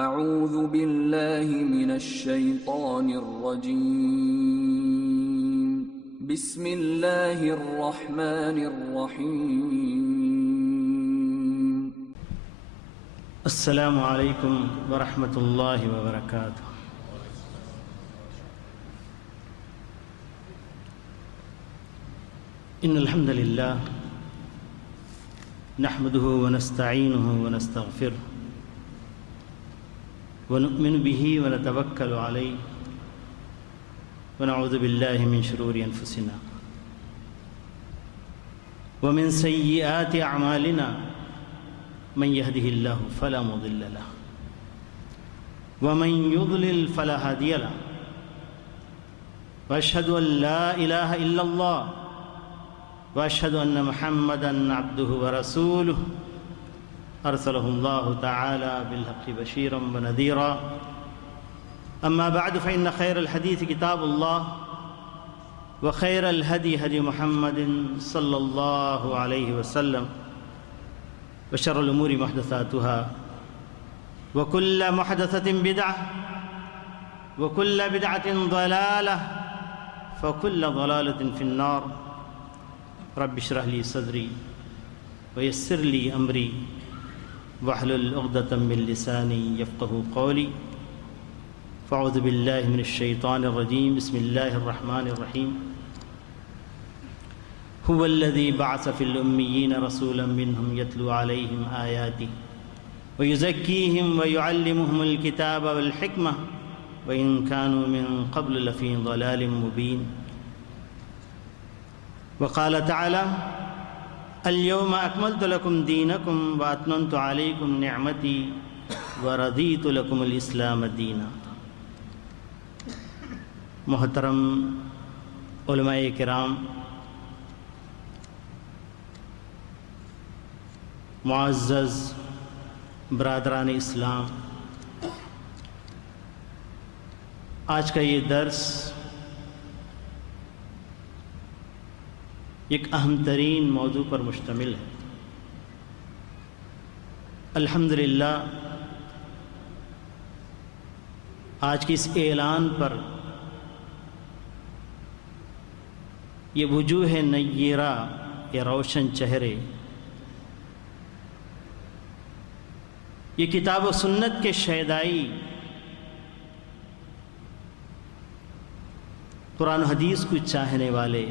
اعوذ باللہ من الشیطان الرجیم بسم اللہ الرحمن الرحیم السلام علیکم ورحمۃ اللہ وبرکاتہ۔ ان الحمد للہ نحمده ونستعینه ونستغفره ونؤمن به ونتوکل علیہ ونعوذ باللہ من شرور انفسنا ومن سیئات اعمالنا من يهده الله فلا مضل له ومن يضلل فلا هادي له واشهد ان لا اله الا الله واشهد ان محمدا عبده ورسوله ارسله الله تعالى بالحق بشيرا ونذيرا اما بعد فان خير الحديث كتاب الله وخير الهدي هدي محمد صلى الله عليه وسلم وشر الأمور محدثاتها وكل محدثة بدعة وكل بدعة ضلالة فكل ضلالة في النار رب اشرح لي صدري ويسر لي أمري واحلل عقدة من لساني يفقهوا قولي فأعوذ بالله من الشيطان الرجيم بسم الله الرحمن الرحيم هو الذي بعث في الأميين رسولا منهم يتلو عليهم آياته ويزكيهم ويعلمهم الكتاب والحكمة وإن كانوا من قبل لفي ضلال مبين وقال تعالى اليوم أكملت لكم دينكم وأتممت عليكم نعمتي ورضيت لكم الإسلام دينا۔ محترم علماء کرام، معزز برادران اسلام، آج کا یہ درس ایک اہم ترین موضوع پر مشتمل ہے۔ الحمدللہ آج کی اس اعلان پر یہ وجوہ نیرہ یا روشن چہرے، یہ کتاب و سنت کے شیدائی قرآن و حدیث کو چاہنے والے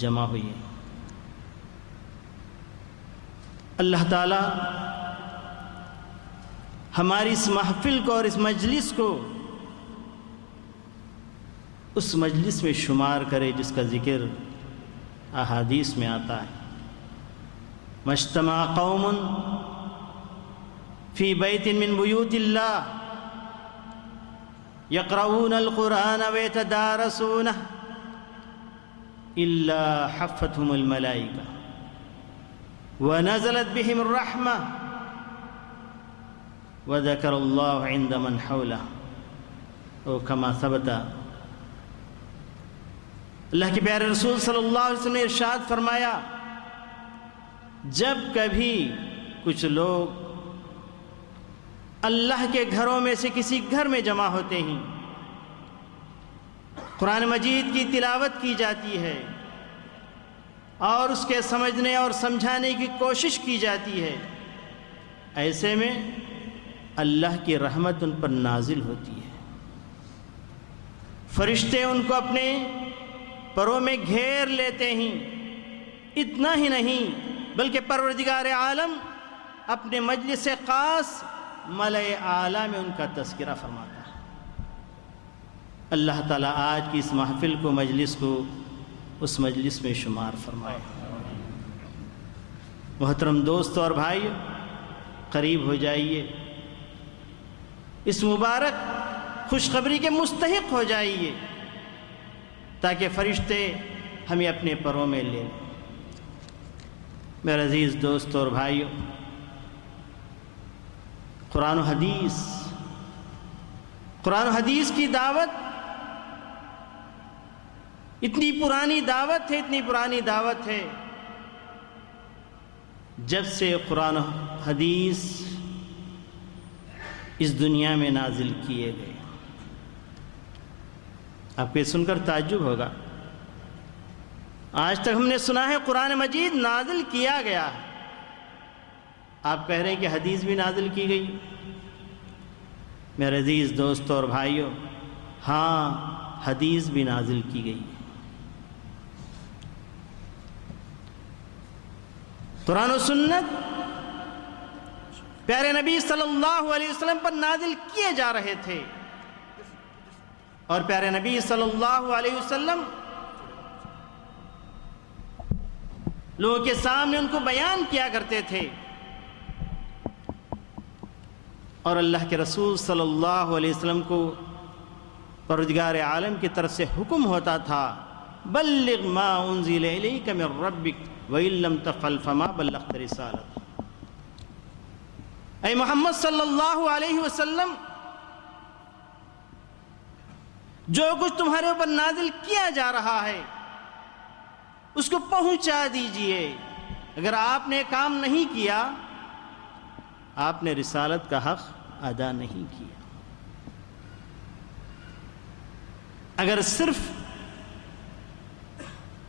جمع ہوئے ہیں۔ اللہ تعالی ہماری اس محفل کو اور اس مجلس کو اس مجلس میں شمار کرے جس کا ذکر احادیث میں آتا ہے، مجتمع قوم فی بیت من بیوت اللہ یقرؤون القرآن ویتدارسونہ الا حفتهم الملائکہ ونزلت بهم الرحمہ وذکر اللہ عند من حولہ او کما ثبت۔ اللہ کے پیارے رسول صلی اللہ علیہ وسلم نے ارشاد فرمایا، جب کبھی کچھ لوگ اللہ کے گھروں میں سے کسی گھر میں جمع ہوتے ہیں، قرآن مجید کی تلاوت کی جاتی ہے اور اس کے سمجھنے اور سمجھانے کی کوشش کی جاتی ہے، ایسے میں اللہ کی رحمت ان پر نازل ہوتی ہے، فرشتے ان کو اپنے پروں میں گھیر لیتے ہیں۔ اتنا ہی نہیں بلکہ پروردگار عالم اپنے مجلس خاص ملأ اعلیٰ میں ان کا تذکرہ فرماتا ہے۔ اللہ تعالیٰ آج کی اس محفل کو، مجلس کو اس مجلس میں شمار فرمائے۔ محترم دوستو اور بھائی، قریب ہو جائیے، اس مبارک خوشخبری کے مستحق ہو جائیے تاکہ فرشتے ہمیں اپنے پروں میں لے لیں۔ میرے عزیز دوستو اور بھائیو، قرآن و حدیث کی دعوت اتنی پرانی دعوت ہے جب سے قرآن و حدیث اس دنیا میں نازل کیے گئے۔ آپ کو یہ سن کر تعجب ہوگا، آج تک ہم نے سنا ہے قرآن مجید نازل کیا گیا، آپ کہہ رہے ہیں کہ حدیث بھی نازل کی گئی۔ میرے عزیز دوستوں اور بھائیوں، ہاں حدیث بھی نازل کی گئی۔ قرآن و سنت پیارے نبی صلی اللہ علیہ وسلم پر نازل کیے جا رہے تھے، اور پیارے نبی صلی اللہ علیہ وسلم لوگوں کے سامنے ان کو بیان کیا کرتے تھے، اور اللہ کے رسول صلی اللہ علیہ وسلم کو پروردگار عالم کی طرف سے حکم ہوتا تھا، بلغ ما انزل الیک من ربک وان لم تفعل فما بلغت رسالتہ۔ اے محمد صلی اللہ علیہ وسلم، جو کچھ تمہارے اوپر نازل کیا جا رہا ہے اس کو پہنچا دیجئے۔ اگر آپ نے کام نہیں کیا، آپ نے رسالت کا حق ادا نہیں کیا۔ اگر صرف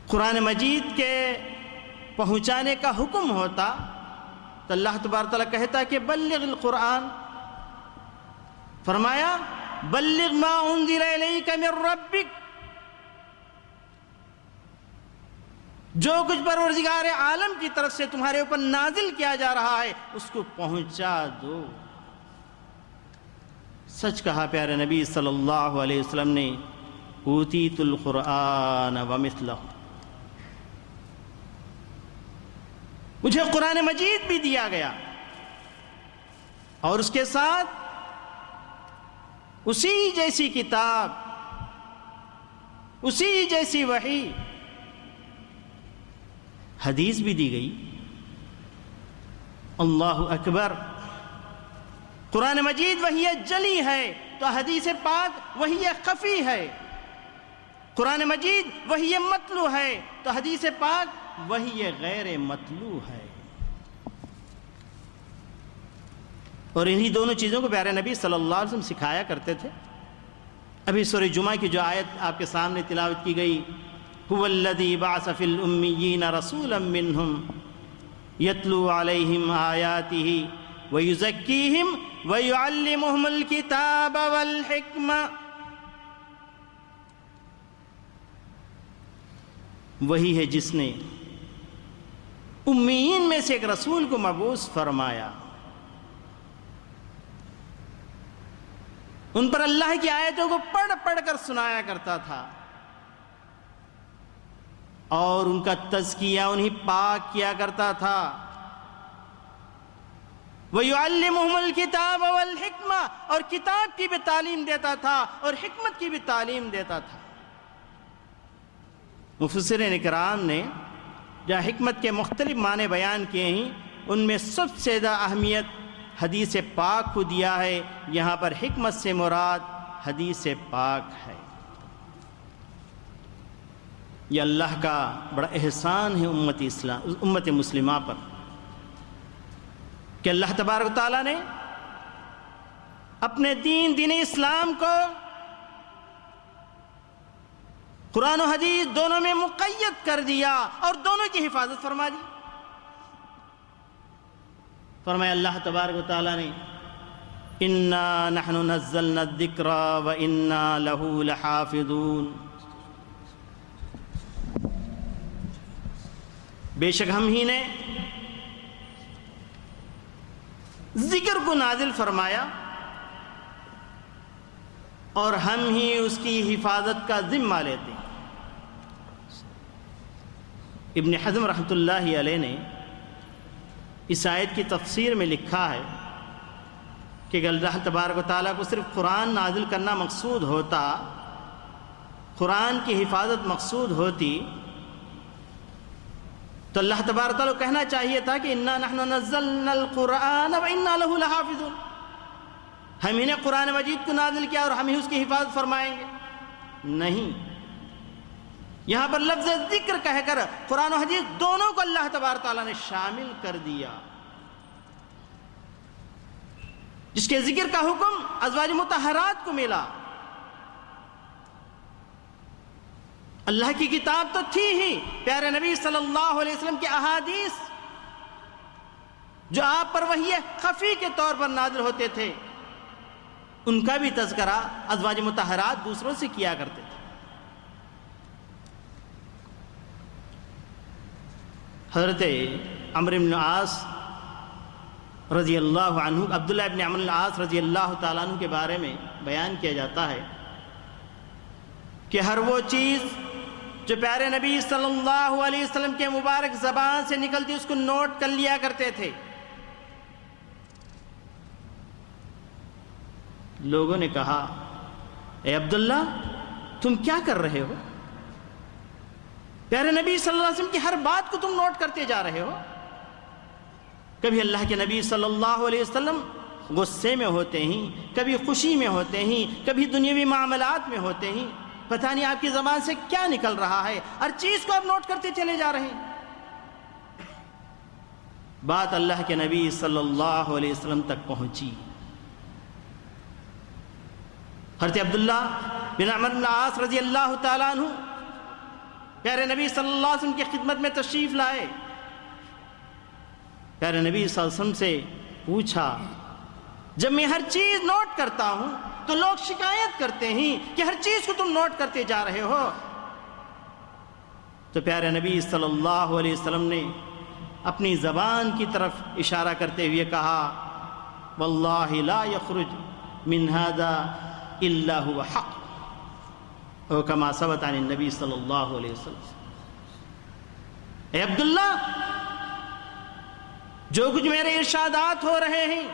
قرآن مجید کے پہنچانے کا حکم ہوتا تو اللہ تبارک تعالیٰ کہتا کہ بلغ القرآن، فرمایا بلغ ما انزل الیک من ربک، جو کچھ پروردگار عالم کی طرف سے تمہارے اوپر نازل کیا جا رہا ہے اس کو پہنچا دو۔ سچ کہا پیارے نبی صلی اللہ علیہ وسلم نے، اوتیت القرآن ومثلہ، مجھے قرآن مجید بھی دیا گیا اور اس کے ساتھ اسی جیسی کتاب، اسی جیسی وحی، حدیث بھی دی گئی۔ اللہ اکبر! قرآن مجید وحی جلی ہے تو حدیث پاک وحی خفی ہے، قرآن مجید وحی متلو ہے تو حدیث پاک وحی غیر متلو ہے۔ اور انہی دونوں چیزوں کو پیارے نبی صلی اللہ علیہ وسلم سکھایا کرتے تھے۔ ابھی سورہ جمعہ کی جو آیت آپ کے سامنے تلاوت کی گئی، هو الذی بعث فی الامیین رسولا منہم یتلو علیہم آیاتہ ویزکیہم ویعلمہم الکتاب والحکمہ، وہی ہے جس نے امیین میں سے ایک رسول کو مبعوث فرمایا، ان پر اللہ کی آیتوں کو پڑھ پڑھ کر سنایا کرتا تھا، اور ان کا تزکیہ انہیں پاک کیا کرتا تھا۔ وَيُعَلِّمُهُمُ الْكِتَابَ وَالْحِكْمَةَ، اور کتاب کی بھی تعلیم دیتا تھا اور حکمت کی بھی تعلیم دیتا تھا۔ مفسرین کرام نے جہاں حکمت کے مختلف معنی بیان کیے ہیں، ان میں سب سے زیادہ اہمیت حدیث پاک کو دیا ہے۔ یہاں پر حکمت سے مراد حدیث پاک ہے۔ یہ اللہ کا بڑا احسان ہے امت مسلمہ پر کہ اللہ تبارک و تعالیٰ نے اپنے دین اسلام کو قرآن و حدیث دونوں میں مقید کر دیا اور دونوں کی حفاظت فرما دی۔ فرمایا اللہ تبارک و تعالیٰ نے، اِنَّا نَحْنُ نَزَّلْنَا الذِّكْرَ وَإِنَّا لَهُ لَحَافِظُونَ، بے شک ہم ہی نے ذکر کو نازل فرمایا اور ہم ہی اس کی حفاظت کا ذمہ لیتے ہیں۔ ابن حزم رحمۃ اللہ علیہ نے اس آیت کی تفسیر میں لکھا ہے کہ اگر اللہ تبارک و تعالیٰ کو صرف قرآن نازل کرنا مقصود ہوتا، قرآن کی حفاظت مقصود ہوتی، تو اللہ تبارک و تعالیٰ کو کہنا چاہیے تھا کہ اِنَّا نَحْنُ نَزَّلْنَا الْقُرْآنَ وَإِنَّا لَهُ لَحَافِظُونَ، ہم ہی نے قرآن مجید کو نازل کیا اور ہم ہی اس کی حفاظت فرمائیں گے۔ نہیں، یہاں پر لفظ ذکر کہہ کر قرآن و حدیث دونوں کو اللہ تبارک و تعالیٰ نے شامل کر دیا۔ جس کے ذکر کا حکم ازواج مطہرات کو ملا. اللہ کی کتاب تو تھی ہی، پیارے نبی صلی اللہ علیہ وسلم کے احادیث جو آپ پر وحی خفی کے طور پر نازل ہوتے تھے، ان کا بھی تذکرہ ازواج مطہرات دوسروں سے کیا کرتے تھے. حضرت عمرو بن العاص رضی اللہ عنہ، عبداللہ ابن عمرو بن العاص رضی اللہ تعالیٰ عنہ کے بارے میں بیان کیا جاتا ہے کہ ہر وہ چیز جو پیارے نبی صلی اللہ علیہ وسلم کے مبارک زبان سے نکلتی اس کو نوٹ کر لیا کرتے تھے. لوگوں نے کہا، اے عبداللہ تم کیا کر رہے ہو؟ پیارے نبی صلی اللہ علیہ وسلم کی ہر بات کو تم نوٹ کرتے جا رہے ہو. کبھی اللہ کے نبی صلی اللہ علیہ وسلم غصے میں ہوتے ہیں، کبھی خوشی میں ہوتے ہیں، کبھی دنیاوی معاملات میں ہوتے ہیں، پتہ نہیں آپ کی زبان سے کیا نکل رہا ہے، ہر چیز کو آپ نوٹ کرتے چلے جا رہے ہیں. بات اللہ کے نبی صلی اللہ علیہ وسلم تک پہنچی. حضرت عبداللہ بن عمرو بن العاص رضی اللہ تعالیٰ عنہ پیارے نبی صلی اللہ علیہ وسلم کی خدمت میں تشریف لائے. پیارے نبی صلی اللہ علیہ وسلم سے پوچھا، جب میں ہر چیز نوٹ کرتا ہوں تو لوگ شکایت کرتے ہیں کہ ہر چیز کو تم نوٹ کرتے جا رہے ہو. تو پیارے نبی صلی اللہ علیہ وسلم نے اپنی زبان کی طرف اشارہ کرتے ہوئے کہا، واللہ لا یخرج من ھذا الا هو حق، او کما ثبت عن النبی صلی اللہ علیہ وسلم. اے عبداللہ، جو کچھ میرے ارشادات ہو رہے ہیں،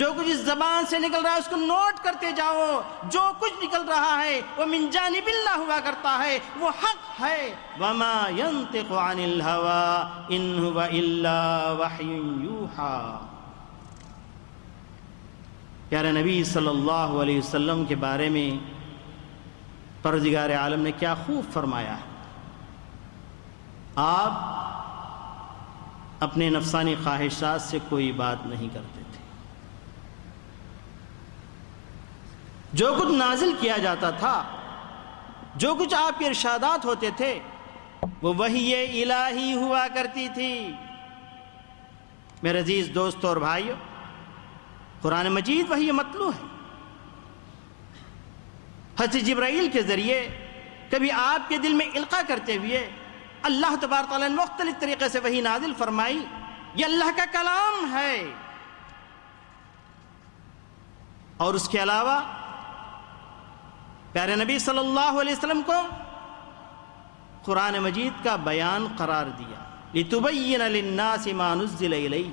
جو کچھ اس زبان سے نکل رہا ہے اس کو نوٹ کرتے جاؤ. جو کچھ نکل رہا ہے وہ من جانب اللہ ہوا کرتا ہے، وہ حق ہے. وما ينطق عن الهوى ان هو الا وحی یوحى. پیارے نبی صلی اللہ علیہ وسلم کے بارے میں پروردگار عالم نے کیا خوب فرمایا ہے. آپ اپنے نفسانی خواہشات سے کوئی بات نہیں کرتے تھے. جو کچھ نازل کیا جاتا تھا، جو کچھ آپ کے ارشادات ہوتے تھے، وہ وحی الہی ہوا کرتی تھی. میرے عزیز دوستو اور بھائیو، قرآن مجید وحی متلو ہے. حضرت جبرائیل کے ذریعے کبھی آپ کے دل میں القاء کرتے ہوئے اللہ تبارک تعالیٰ نے مختلف طریقے سے وحی نازل فرمائی. یہ اللہ کا کلام ہے. اور اس کے علاوہ پیارے نبی صلی اللہ علیہ وسلم کو قرآن مجید کا بیان قرار دیا، لِتُبَيِّنَ لِلنَّاسِ مَا نُزِّلَ إِلَيْهِ.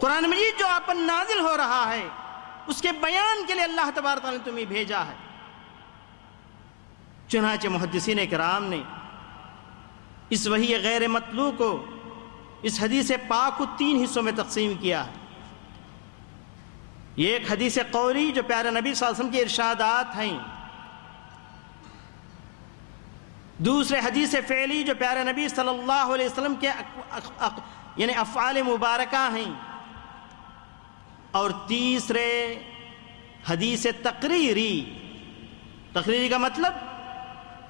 قرآن مجید جو آپ پر نازل ہو رہا ہے اس کے بیان کے لیے اللہ تبارک تعالیٰ نے تمہیں بھیجا ہے. چنانچہ محدثین کرام نے اس وحی غیر مطلوع کو، اس حدیث پاک کو 3 حصوں میں تقسیم کیا ہے. یہ ایک حدیث قولی جو پیارے نبی صلی اللہ علیہ وسلم کے ارشادات ہیں، دوسرے حدیث فعلی جو پیارے نبی صلی اللہ علیہ وسلم کے یعنی افعال مبارکہ ہیں، اور تیسرے حدیث تقریری. تقریری کا مطلب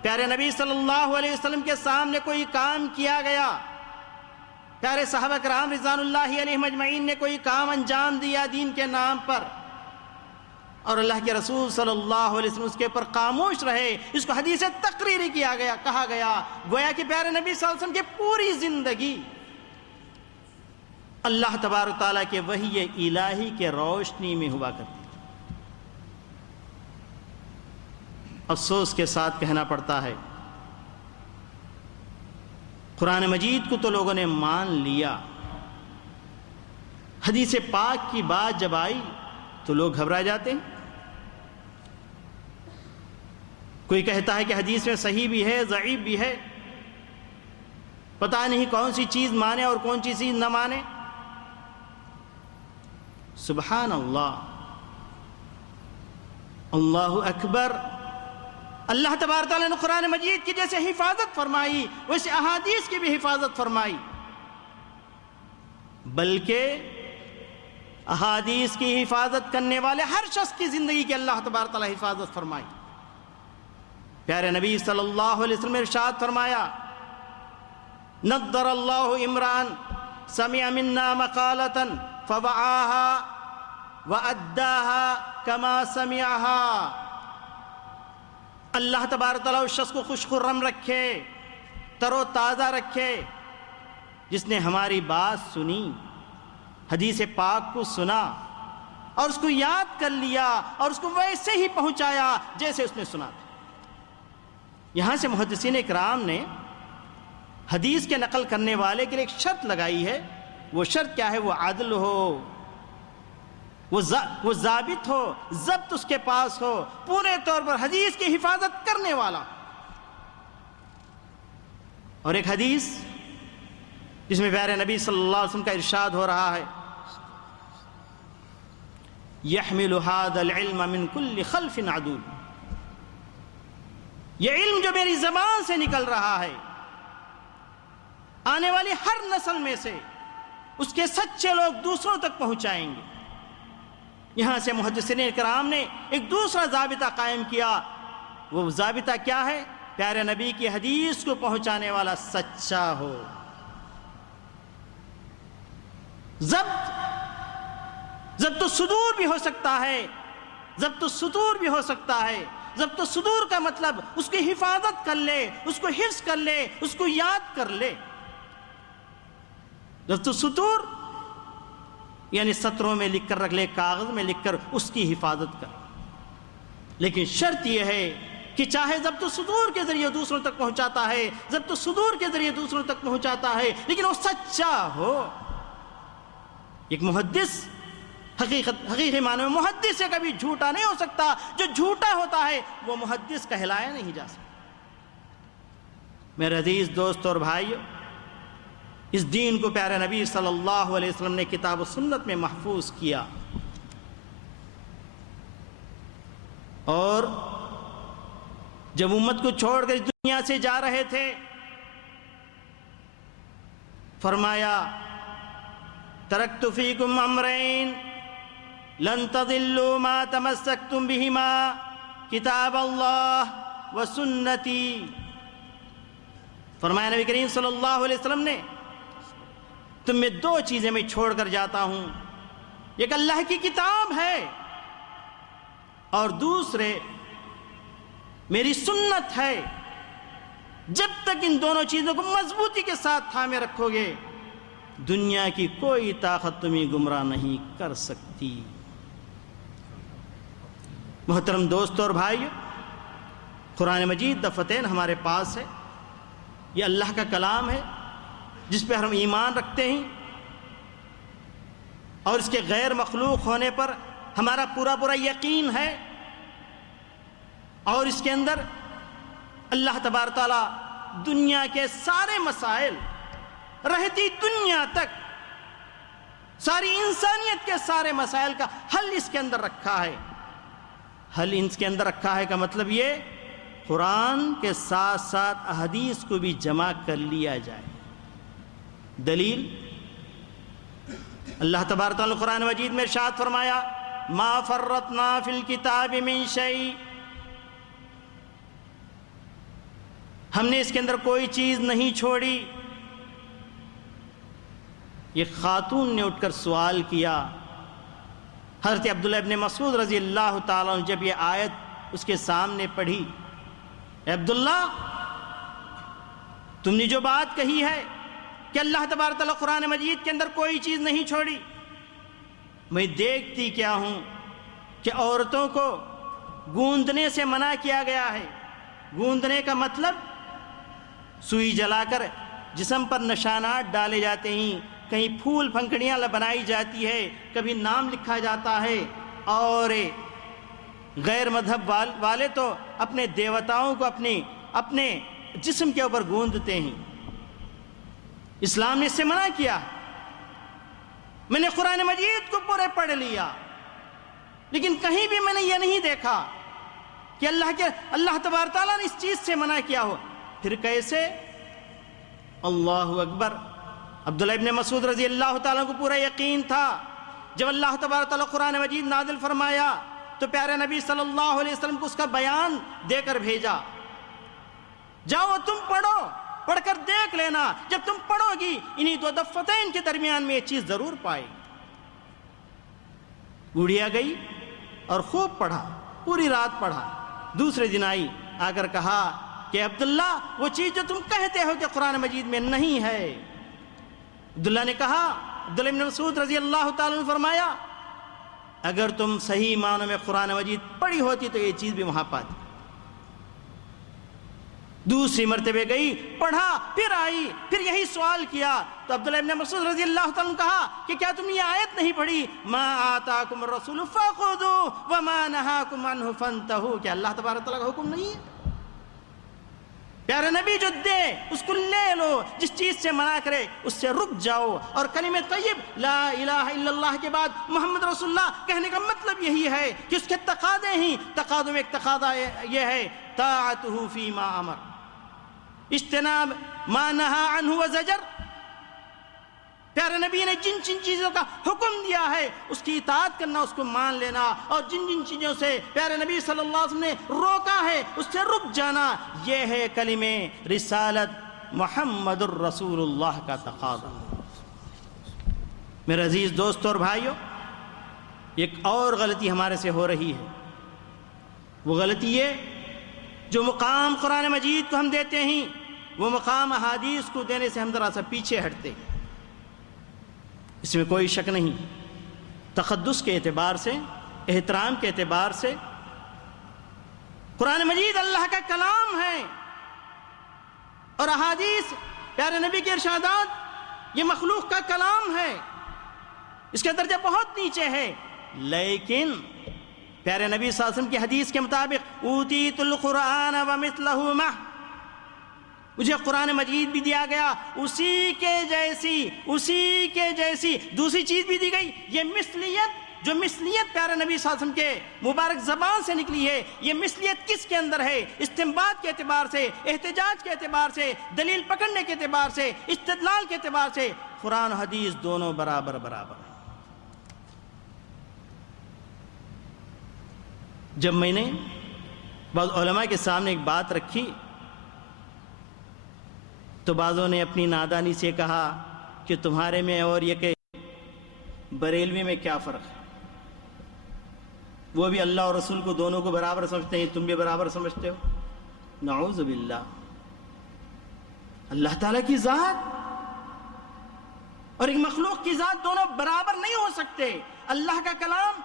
پیارے نبی صلی اللہ علیہ وسلم کے سامنے کوئی کام کیا گیا، پیارے صحابہ کرام رضوان اللہ علیہم اجمعین نے کوئی کام انجام دیا دین کے نام پر، اور اللہ کے رسول صلی اللہ علیہ وسلم اس کے اوپر خاموش رہے. اس کو حدیث تقریری کہا گیا. گویا کہ پیارے نبی صلی اللہ علیہ وسلم کی پوری زندگی اللہ تبارک تعالیٰ کے وحی الہی کے روشنی میں ہوا کرتی. افسوس کے ساتھ کہنا پڑتا ہے، قرآن مجید کو تو لوگوں نے مان لیا، حدیث پاک کی بات جب آئی تو لوگ گھبرا جاتے ہیں. کوئی کہتا ہے کہ حدیث میں صحیح بھی ہے، ضعیف بھی ہے، پتہ نہیں کون سی چیز مانے اور کون سی چیز نہ مانے. سبحان اللہ، اللہ اکبر. اللہ تبارک تعالیٰ نے قرآن مجید کی جیسے حفاظت فرمائی ویسے احادیث کی بھی حفاظت فرمائی، بلکہ احادیث کی حفاظت کرنے والے ہر شخص کی زندگی کی اللہ تبارک تعالیٰ حفاظت فرمائی۔ پیارے نبی صلی اللہ علیہ وسلم نے ارشاد فرمایا، نضر اللہ عمران سمع منا مقالة فوعاها وأداها كما سمعها۔ اللہ تبارک تعالیٰ اس شخص کو خوش خرم رکھے، تر و تازہ رکھے، جس نے ہماری بات سنی، حدیث پاک کو سنا اور اس کو یاد کر لیا اور اس کو ویسے ہی پہنچایا جیسے اس نے سنا تھا۔ یہاں سے محدثین اکرام نے حدیث کے نقل کرنے والے کے لیے ایک شرط لگائی ہے۔ وہ شرط کیا ہے؟ وہ عدل ہو، وہ ضابط ہو، ضبط اس کے پاس ہو، پورے طور پر حدیث کی حفاظت کرنے والا۔ اور ایک حدیث جس میں پیارے نبی صلی اللہ علیہ وسلم کا ارشاد ہو رہا ہے، يحمل هذا العلم من كل خلف عدول۔ یہ علم جو میری زبان سے نکل رہا ہے، آنے والی ہر نسل میں سے اس کے سچے لوگ دوسروں تک پہنچائیں گے۔ یہاں سے محدثین کرام نے ایک دوسرا ضابطہ قائم کیا۔ وہ ضابطہ کیا ہے؟ پیارے نبی کی حدیث کو پہنچانے والا سچا ہو۔ ضبط الصدور بھی ہو سکتا ہے، ضبط السطور بھی ہو سکتا ہے۔ ضبط الصدور کا مطلب اس کی حفاظت کر لے، اس کو حفظ کر لے، اس کو یاد کر لے۔ ضبط السطور یعنی سطروں میں لکھ کر رکھ لے، کاغذ میں لکھ کر اس کی حفاظت کر۔ لیکن شرط یہ ہے کہ چاہے ضبط الصدور کے ذریعے دوسروں تک پہنچاتا ہے، ضبط الصدور کے ذریعے دوسروں تک پہنچاتا ہے، لیکن وہ سچا ہو۔ ایک محدث حقیقی معنی میں محدث سے کبھی جھوٹا نہیں ہو سکتا۔ جو جھوٹا ہوتا ہے وہ محدث کہلایا نہیں جا سکتا۔ میرے عزیز دوست اور بھائیو، اس دین کو پیارے نبی صلی اللہ علیہ وسلم نے کتاب و سنت میں محفوظ کیا، اور جب امت کو چھوڑ کر اس دنیا سے جا رہے تھے فرمایا، ترکت فیکم امرین لن تضلوا ما تمسکتم بہما کتاب اللہ و سنتی۔ فرمایا نبی کریم صلی اللہ علیہ وسلم نے، تم میں دو چیزیں میں چھوڑ کر جاتا ہوں، ایک اللہ کی کتاب ہے اور دوسرے میری سنت ہے۔ جب تک ان دونوں چیزوں کو مضبوطی کے ساتھ تھامے رکھو گے، دنیا کی کوئی طاقت تمہیں گمراہ نہیں کر سکتی۔ محترم دوستو اور بھائیو، قرآن مجید دفتین ہمارے پاس ہے۔ یہ اللہ کا کلام ہے جس پہ ہم ایمان رکھتے ہیں، اور اس کے غیر مخلوق ہونے پر ہمارا پورا یقین ہے، اور اس کے اندر اللہ تبارک تعالیٰ دنیا کے سارے مسائل، رہتی دنیا تک ساری انسانیت کے سارے مسائل کا حل اس کے اندر رکھا ہے۔ حل اس کے اندر رکھا ہے کا مطلب یہ، قرآن کے ساتھ ساتھ احادیث کو بھی جمع کر لیا جائے۔ دلیل، اللہ تبارک تعالیٰ قرآن مجید میں ارشاد فرمایا، ما فرطنا فی الکتاب من شیء، ہم نے اس کے اندر کوئی چیز نہیں چھوڑی۔ یہ خاتون نے اٹھ کر سوال کیا، حضرت عبداللہ ابن مسعود رضی اللہ تعالیٰ عنہ جب یہ آیت اس کے سامنے پڑھی، اے عبداللہ، تم نے جو بات کہی ہے کہ اللہ تبارک تعالیٰ قرآن مجید کے اندر کوئی چیز نہیں چھوڑی، میں دیکھتی کیا ہوں کہ عورتوں کو گوندنے سے منع کیا گیا ہے۔ گوندنے کا مطلب سوئی جلا کر جسم پر نشانات ڈالے جاتے ہیں، کہیں پھول پھنکڑیاں بنائی جاتی ہے، کبھی نام لکھا جاتا ہے، اور غیر مذہب والے تو اپنے دیوتاؤں کو اپنے جسم کے اوپر گوندتے ہیں۔ اسلام نے اس سے منع کیا۔ میں نے قرآن مجید کو پورے پڑھ لیا، لیکن کہیں بھی میں نے یہ نہیں دیکھا کہ اللہ تبارک تعالیٰ نے اس چیز سے منع کیا ہو۔ پھر کیسے؟ اللہ اکبر! عبداللہ ابن مسعود رضی اللہ تعالیٰ کو پورا یقین تھا جب اللہ تبارک تعالیٰ قرآن مجید نازل فرمایا تو پیارے نبی صلی اللہ علیہ وسلم کو اس کا بیان دے کر بھیجا، جاؤ تم پڑھو، پڑھ کر دیکھ لینا، جب تم پڑھو گی انہی دو دفتین کے درمیان میں یہ چیز ضرور پائے گی۔ گڑیا گئی اور خوب پڑھا، پوری رات پڑھا۔ دوسرے دن آئی، آ کر کہا کہ عبداللہ وہ چیز جو تم کہتے ہو کہ قرآن مجید میں نہیں ہے۔ عبداللہ نے کہا، عبداللہ بن مسعود رضی اللہ تعالیٰ عنہ فرمایا اگر تم صحیح معنوں میں قرآن مجید پڑھی ہوتی تو یہ چیز بھی وہاں پاتی۔ دوسری مرتبہ گئی، پڑھا، پھر آئی، پھر یہی سوال کیا تو عبداللہ بن مسعود رضی اللہ تعالیٰ عنہ کہا کہ کیا تم یہ آیت نہیں پڑھی، ما آتاکم الرسول فخذوہ وما نہاکم عنہ فانتہوا، کہ اللہ تبارک تعالیٰ کا حکم نہیں ہے؟ پیارے نبی جو دے اس کو لے لو، جس چیز سے منع کرے اس سے رک جاؤ۔ اور کلمہ طیب لا الہ الا اللہ کے بعد محمد رسول اللہ کہنے کا مطلب یہی ہے کہ اس کے تقاضے ہیں، تقاضوں میں ایک تقاضا یہ ہے طاعتہ فیما امر، اجتناب ما نہا عنہ وزجر۔ پیارے نبی نے جن جن چیزوں کا حکم دیا ہے اس کی اطاعت کرنا، اس کو مان لینا، اور جن جن چیزوں سے پیارے نبی صلی اللہ علیہ وسلم نے روکا ہے اس سے رک جانا۔ یہ ہے کلمہ رسالت محمد الرسول اللہ کا تقاضا۔ میرے عزیز دوستو اور بھائیو، ایک اور غلطی ہمارے سے ہو رہی ہے، وہ غلطی یہ جو مقام قرآن مجید کو ہم دیتے ہیں وہ مقام احادیث کو دینے سے ہم ذرا سا پیچھے ہٹتے ہیں۔ اس میں کوئی شک نہیں، تقدس کے اعتبار سے، احترام کے اعتبار سے قرآن مجید اللہ کا کلام ہے، اور احادیث پیارے نبی کے ارشادات یہ مخلوق کا کلام ہے، اس کا درجہ بہت نیچے ہے۔ لیکن پیارے نبی صلی اللہ علیہ وسلم کی حدیث کے مطابق اوتیت القرآن ومثلہ معہ، مجھے قرآن مجید بھی دیا گیا اسی کے جیسی دوسری چیز بھی دی گئی۔ یہ مثلیت، جو مثلیت پیارے نبی صلی اللہ علیہ وسلم کے مبارک زبان سے نکلی ہے، یہ مثلیت کس کے اندر ہے؟ استنباط کے اعتبار سے، احتجاج کے اعتبار سے، دلیل پکڑنے کے اعتبار سے، استدلال کے اعتبار سے قرآن و حدیث دونوں برابر برابر ہیں۔ جب میں نے بعض علماء کے سامنے ایک بات رکھی تو بعضوں نے اپنی نادانی سے کہا کہ تمہارے میں اور یہ کہ بریلوی میں کیا فرق ہے؟ وہ بھی اللہ اور رسول کو دونوں کو برابر سمجھتے ہیں، تم بھی برابر سمجھتے ہو؟ نعوذ باللہ۔ اللہ تعالیٰ کی ذات اور ایک مخلوق کی ذات دونوں برابر نہیں ہو سکتے۔ اللہ کا کلام،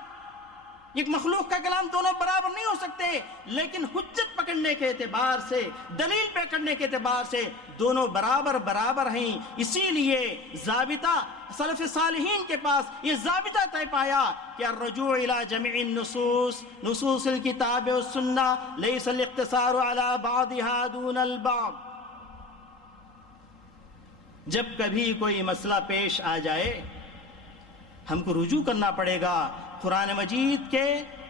ایک مخلوق کا کلام، دونوں برابر نہیں ہو سکتے، لیکن حجت پکڑنے کے اعتبار سے، دلیل پکڑنے کے اعتبار سے دونوں برابر برابر ہیں۔ اسی لیے ضابطہ سلف صالحین کے پاس یہ ضابطہ طے پایا کہ الرجوع الى جميع النصوص، نصوص الکتاب والسنہ، لیس الاقتصار على بعضها دون البعض۔ جب کبھی کوئی مسئلہ پیش آ جائے ہم کو رجوع کرنا پڑے گا قرآن مجید کے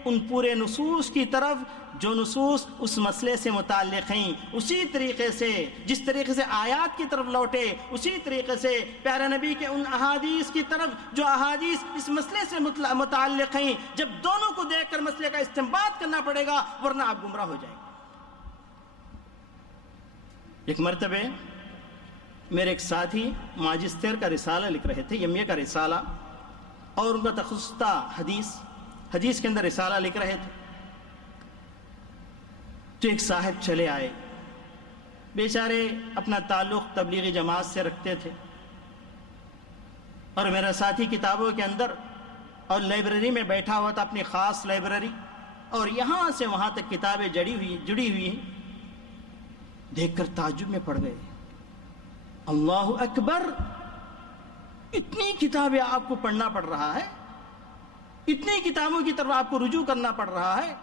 ان پورے نصوص کی طرف جو نصوص اس مسئلے سے متعلق ہیں، اسی طریقے سے جس طریقے سے آیات کی طرف لوٹے اسی طریقے سے پیارے نبی کے ان احادیث کی طرف جو احادیث اس مسئلے سے متعلق ہیں۔ جب دونوں کو دیکھ کر مسئلے کا استنباط کرنا پڑے گا، ورنہ آپ گمراہ ہو جائیں گے۔ ایک مرتبہ میرے ایک ساتھی ماجسٹر کا رسالہ لکھ رہے تھے، ایم اے کا رسالہ، اور ان کا تخصص تھا حدیث کے اندر رسالہ لکھ رہے تھے۔ تو ایک صاحب چلے آئے، بیچارے اپنا تعلق تبلیغی جماعت سے رکھتے تھے، اور میرا ساتھی کتابوں کے اندر اور لائبریری میں بیٹھا ہوا تھا، اپنی خاص لائبریری، اور یہاں سے وہاں تک کتابیں جڑی ہوئی ہیں۔ دیکھ کر تعجب میں پڑ گئے، اللہ اکبر، اتنی کتابیں آپ کو پڑھنا پڑ رہا ہے، اتنی کتابوں کی طرف آپ کو رجوع کرنا پڑ رہا ہے؟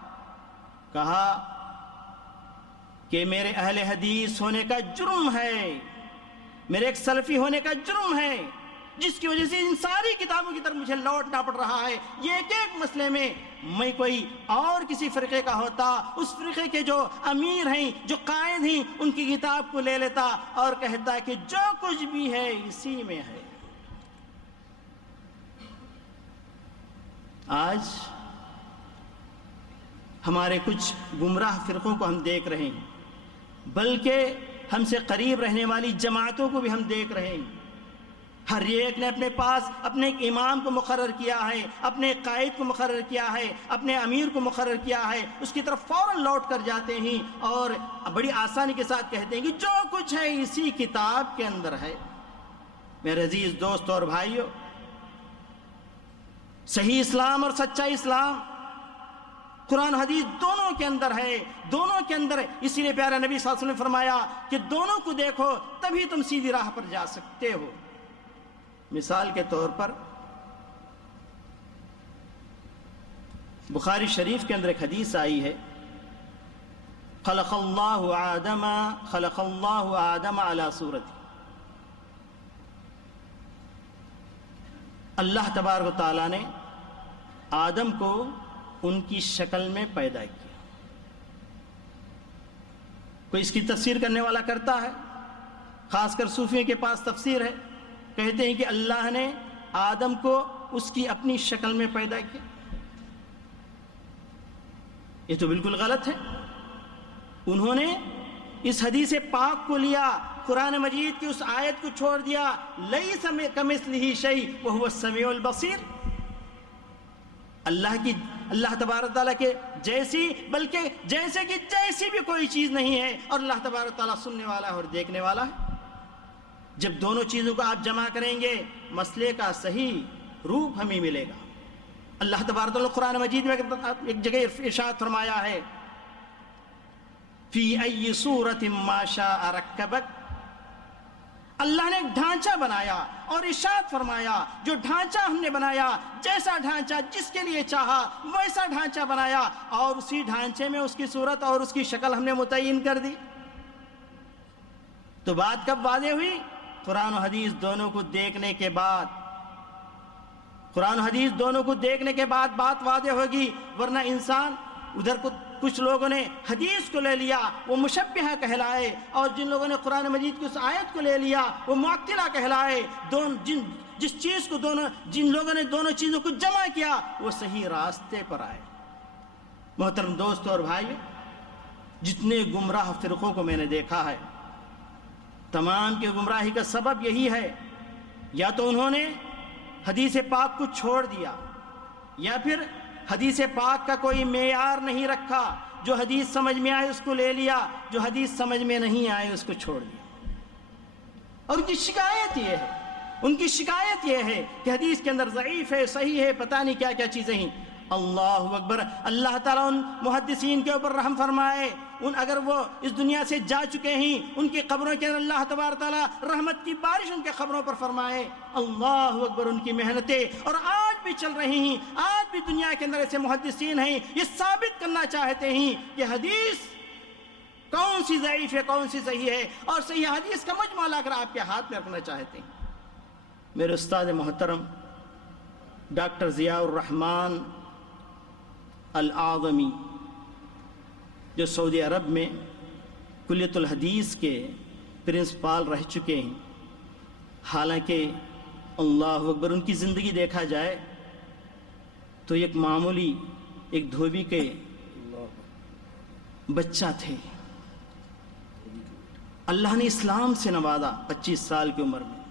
کہا کہ میرے اہل حدیث ہونے کا جرم ہے، میرے ایک سلفی ہونے کا جرم ہے، جس کی وجہ سے ان ساری کتابوں کی طرف مجھے لوٹنا پڑ رہا ہے۔ یہ ایک مسئلے میں میں کوئی اور کسی فرقے کا ہوتا، اس فرقے کے جو امیر ہیں، جو قائد ہیں، ان کی کتاب کو لے لیتا اور کہتا کہ جو کچھ بھی ہے اسی میں ہے۔ آج ہمارے کچھ گمراہ فرقوں کو ہم دیکھ رہے ہیں، بلکہ ہم سے قریب رہنے والی جماعتوں کو بھی ہم دیکھ رہے ہیں۔ ہر ایک نے اپنے پاس اپنے ایک امام کو مقرر کیا ہے، اپنے قائد کو مقرر کیا ہے، اپنے امیر کو مقرر کیا ہے، اس کی طرف فوراً لوٹ کر جاتے ہیں اور بڑی آسانی کے ساتھ کہتے ہیں کہ جو کچھ ہے اسی کتاب کے اندر ہے۔ میرے عزیز دوست اور بھائیو، صحیح اسلام اور سچا اسلام قرآن حدیث دونوں کے اندر ہے، دونوں کے اندر ہے۔ اسی لیے پیارا نبی صلی اللہ علیہ وسلم نے فرمایا کہ دونوں کو دیکھو تبھی تم سیدھی راہ پر جا سکتے ہو۔ مثال کے طور پر بخاری شریف کے اندر ایک حدیث آئی ہے، خلق اللہ آدم علی صورتی، اللہ تبارک و تعالیٰ نے آدم کو ان کی شکل میں پیدا کیا۔ کوئی اس کی تفسیر کرنے والا کرتا ہے، خاص کر صوفیوں کے پاس تفسیر ہے، کہتے ہیں کہ اللہ نے آدم کو اس کی اپنی شکل میں پیدا کیا۔ یہ تو بالکل غلط ہے۔ انہوں نے اس حدیث پاک کو لیا، قرآن مجید کی اس آیت کو چھوڑ دیا، لیس کمثلہ شیء وہو السمیع البصیر، اللہ تبارک تعالیٰ کے جیسی، بلکہ جیسے کہ جیسی بھی کوئی چیز نہیں ہے، اور اللہ تبارک تعالیٰ سننے والا ہے اور دیکھنے والا ہے۔ جب دونوں چیزوں کو آپ جمع کریں گے مسئلے کا صحیح روپ ہمیں ملے گا۔ اللہ تبارک تعالیٰ قرآن مجید میں ایک جگہ ارشاد فرمایا ہے، فی ای صورت ما شاء رکبک، اللہ نے ایک ڈھانچہ بنایا اور ارشاد فرمایا جو ڈھانچہ ہم نے بنایا، جیسا ڈھانچہ جس کے لیے چاہا ویسا ڈھانچہ بنایا، اور اسی ڈھانچے میں اس کی صورت اور اس کی شکل ہم نے متعین کر دی۔ تو بات کب واضح ہوئی؟ قرآن و حدیث دونوں کو دیکھنے کے بعد، قرآن و حدیث دونوں کو دیکھنے کے بعد بات واضح ہوگی، ورنہ انسان ادھر کو کچھ لوگوں نے حدیث کو لے لیا وہ مشبہہ کہلائے، اور جن لوگوں نے قرآن مجید کی اس آیت کو لے لیا وہ معطلہ کہلائے۔ جن لوگوں نے دونوں چیزوں کو جمع کیا وہ صحیح راستے پر آئے۔ محترم دوستوں اور بھائیو، جتنے گمراہ فرقوں کو میں نے دیکھا ہے، تمام کی گمراہی کا سبب یہی ہے، یا تو انہوں نے حدیث پاک کو چھوڑ دیا، یا پھر حدیث پاک کا کوئی معیار نہیں رکھا، جو حدیث سمجھ میں آئے اس کو لے لیا، جو حدیث سمجھ میں نہیں آئے اس کو چھوڑ دیا۔ اور ان کی شکایت یہ ہے کہ حدیث کے اندر ضعیف ہے، صحیح ہے، پتہ نہیں کیا کیا چیزیں ہیں۔ اللہ اکبر، اللہ تعالیٰ ان محدثین کے اوپر رحم فرمائے، اگر وہ اس دنیا سے جا چکے ہیں ان کی قبروں کے اندر اللہ تبارک تعالیٰ رحمت کی بارش ان کے قبروں پر فرمائے۔ اللہ اکبر، ان کی محنتیں اور آج بھی چل رہی ہیں، آج بھی دنیا کے اندر ایسے محدثین ہیں یہ ثابت کرنا چاہتے ہیں کہ حدیث کون سی ضعیف ہے کون سی صحیح ہے، اور صحیح حدیث کا مجموعہ لا کر آپ کے ہاتھ میں رکھنا چاہتے ہیں۔ میرے استاد محترم ڈاکٹر ضیاء الرحمن العظمی، جو سعودی عرب میں کلیت الحدیث کے پرنسپال رہ چکے ہیں، حالانکہ اللہ اکبر ان کی زندگی دیکھا جائے تو ایک معمولی ایک دھوبی کے بچہ تھے۔ اللہ نے اسلام سے نوازا 25 سال کی عمر میں،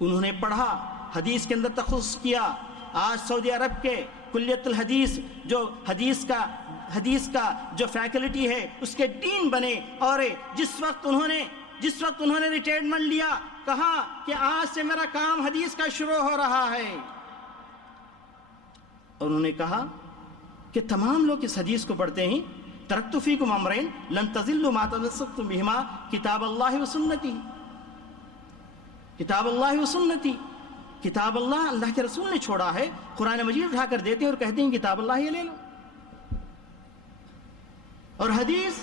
انہوں نے پڑھا، حدیث کے اندر تخصص کیا۔ آج سعودی عرب کے کلیت الحدیث جو حدیث کا جو فیکلٹی ہے اس کے ڈین بنے، اور جس وقت انہوں نے ریٹائرمنٹ لیا کہا کہ آج سے میرا کام حدیث کا شروع ہو رہا ہے، اور انہوں نے کہا کہ تمام لوگ اس حدیث کو پڑھتے ہیں، ترکت فیکم امرین لن تضلوا ما تمسکتم بہما کتاب اللہ و سنتی، کتاب اللہ و سنتی، کتاب اللہ کے رسول نے چھوڑا ہے، قرآن مجید اٹھا کر دیتے ہیں اور کہتے ہیں کتاب اللہ یہ لے لو۔ اور حدیث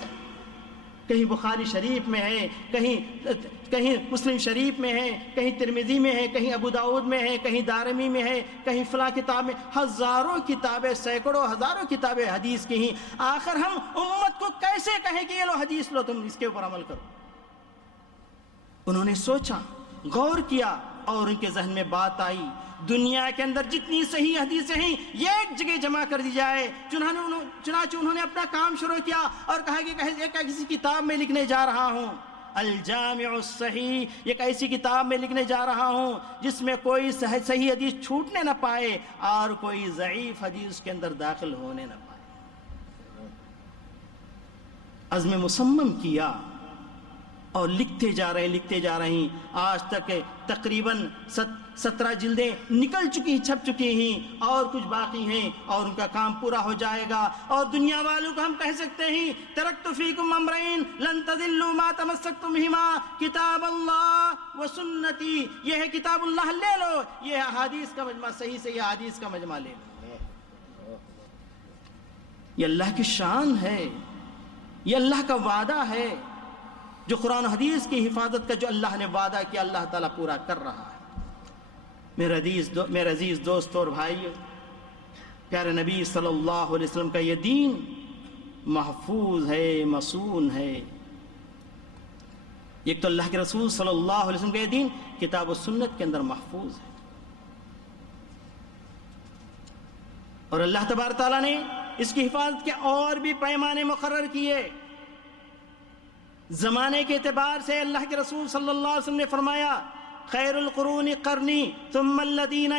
کہیں بخاری شریف میں ہے، کہیں مسلم شریف میں ہے، کہیں ترمذی میں ہے، کہیں ابو داؤد میں ہے، کہیں دارمی میں ہے، کہیں فلاں کتاب میں، ہزاروں کتابیں، سینکڑوں ہزاروں کتابیں حدیث کی ہیں۔ آخر ہم امت کو کیسے کہیں کہ یہ لو حدیث لو، تم اس کے اوپر عمل کرو؟ انہوں نے سوچا، غور کیا، اور ان کے ذہن میں بات آئی دنیا کے اندر جتنی صحیح حدیثیں ہیں یہ ایک جگہ جمع کر دی جائے. چنانچہ انہوں نے اپنا کام شروع کیا اور کہا کہ کسی کتاب میں لکھنے جا رہا ہوں الجامع الصحیح، ایک ایسی کتاب میں لکھنے جا رہا ہوں جس میں کوئی صحیح حدیث چھوٹنے نہ پائے اور کوئی ضعیف حدیث کے اندر داخل ہونے نہ پائے. عزم مصمم کیا اور لکھتے جا رہے ہیں. آج تک تقریباً 17 جلدیں نکل چکی، چھپ چکی ہیں اور کچھ باقی ہیں اور ان کا کام پورا ہو جائے گا. اور دنیا والوں کو ہم کہہ سکتے ہیں ترکت فیکم امرین لن تضلوا ما تمسکتم بہما کتاب اللہ و سنتی. یہ ہے کتاب اللہ لے لو، یہ ہے احادیث کا مجمع، صحیح احادیث کا مجمع لے لو. یہ اللہ کی شان ہے، یہ اللہ کا وعدہ ہے. جو قرآن و حدیث کی حفاظت کا جو اللہ نے وعدہ کیا اللہ تعالیٰ پورا کر رہا ہے. میرے عزیز دوستوں اور بھائیو، پیارے نبی صلی اللہ علیہ وسلم کا یہ دین محفوظ ہے، مصون ہے. ایک تو اللہ کے رسول صلی اللہ علیہ وسلم کا یہ دین کتاب و سنت کے اندر محفوظ ہے، اور اللہ تبارک تعالیٰ نے اس کی حفاظت کے اور بھی پیمانے مقرر کیے. زمانے کے اعتبار سے اللہ کے رسول صلی اللہ علیہ وسلم نے فرمایا خیر القرون قرنی ثم الذین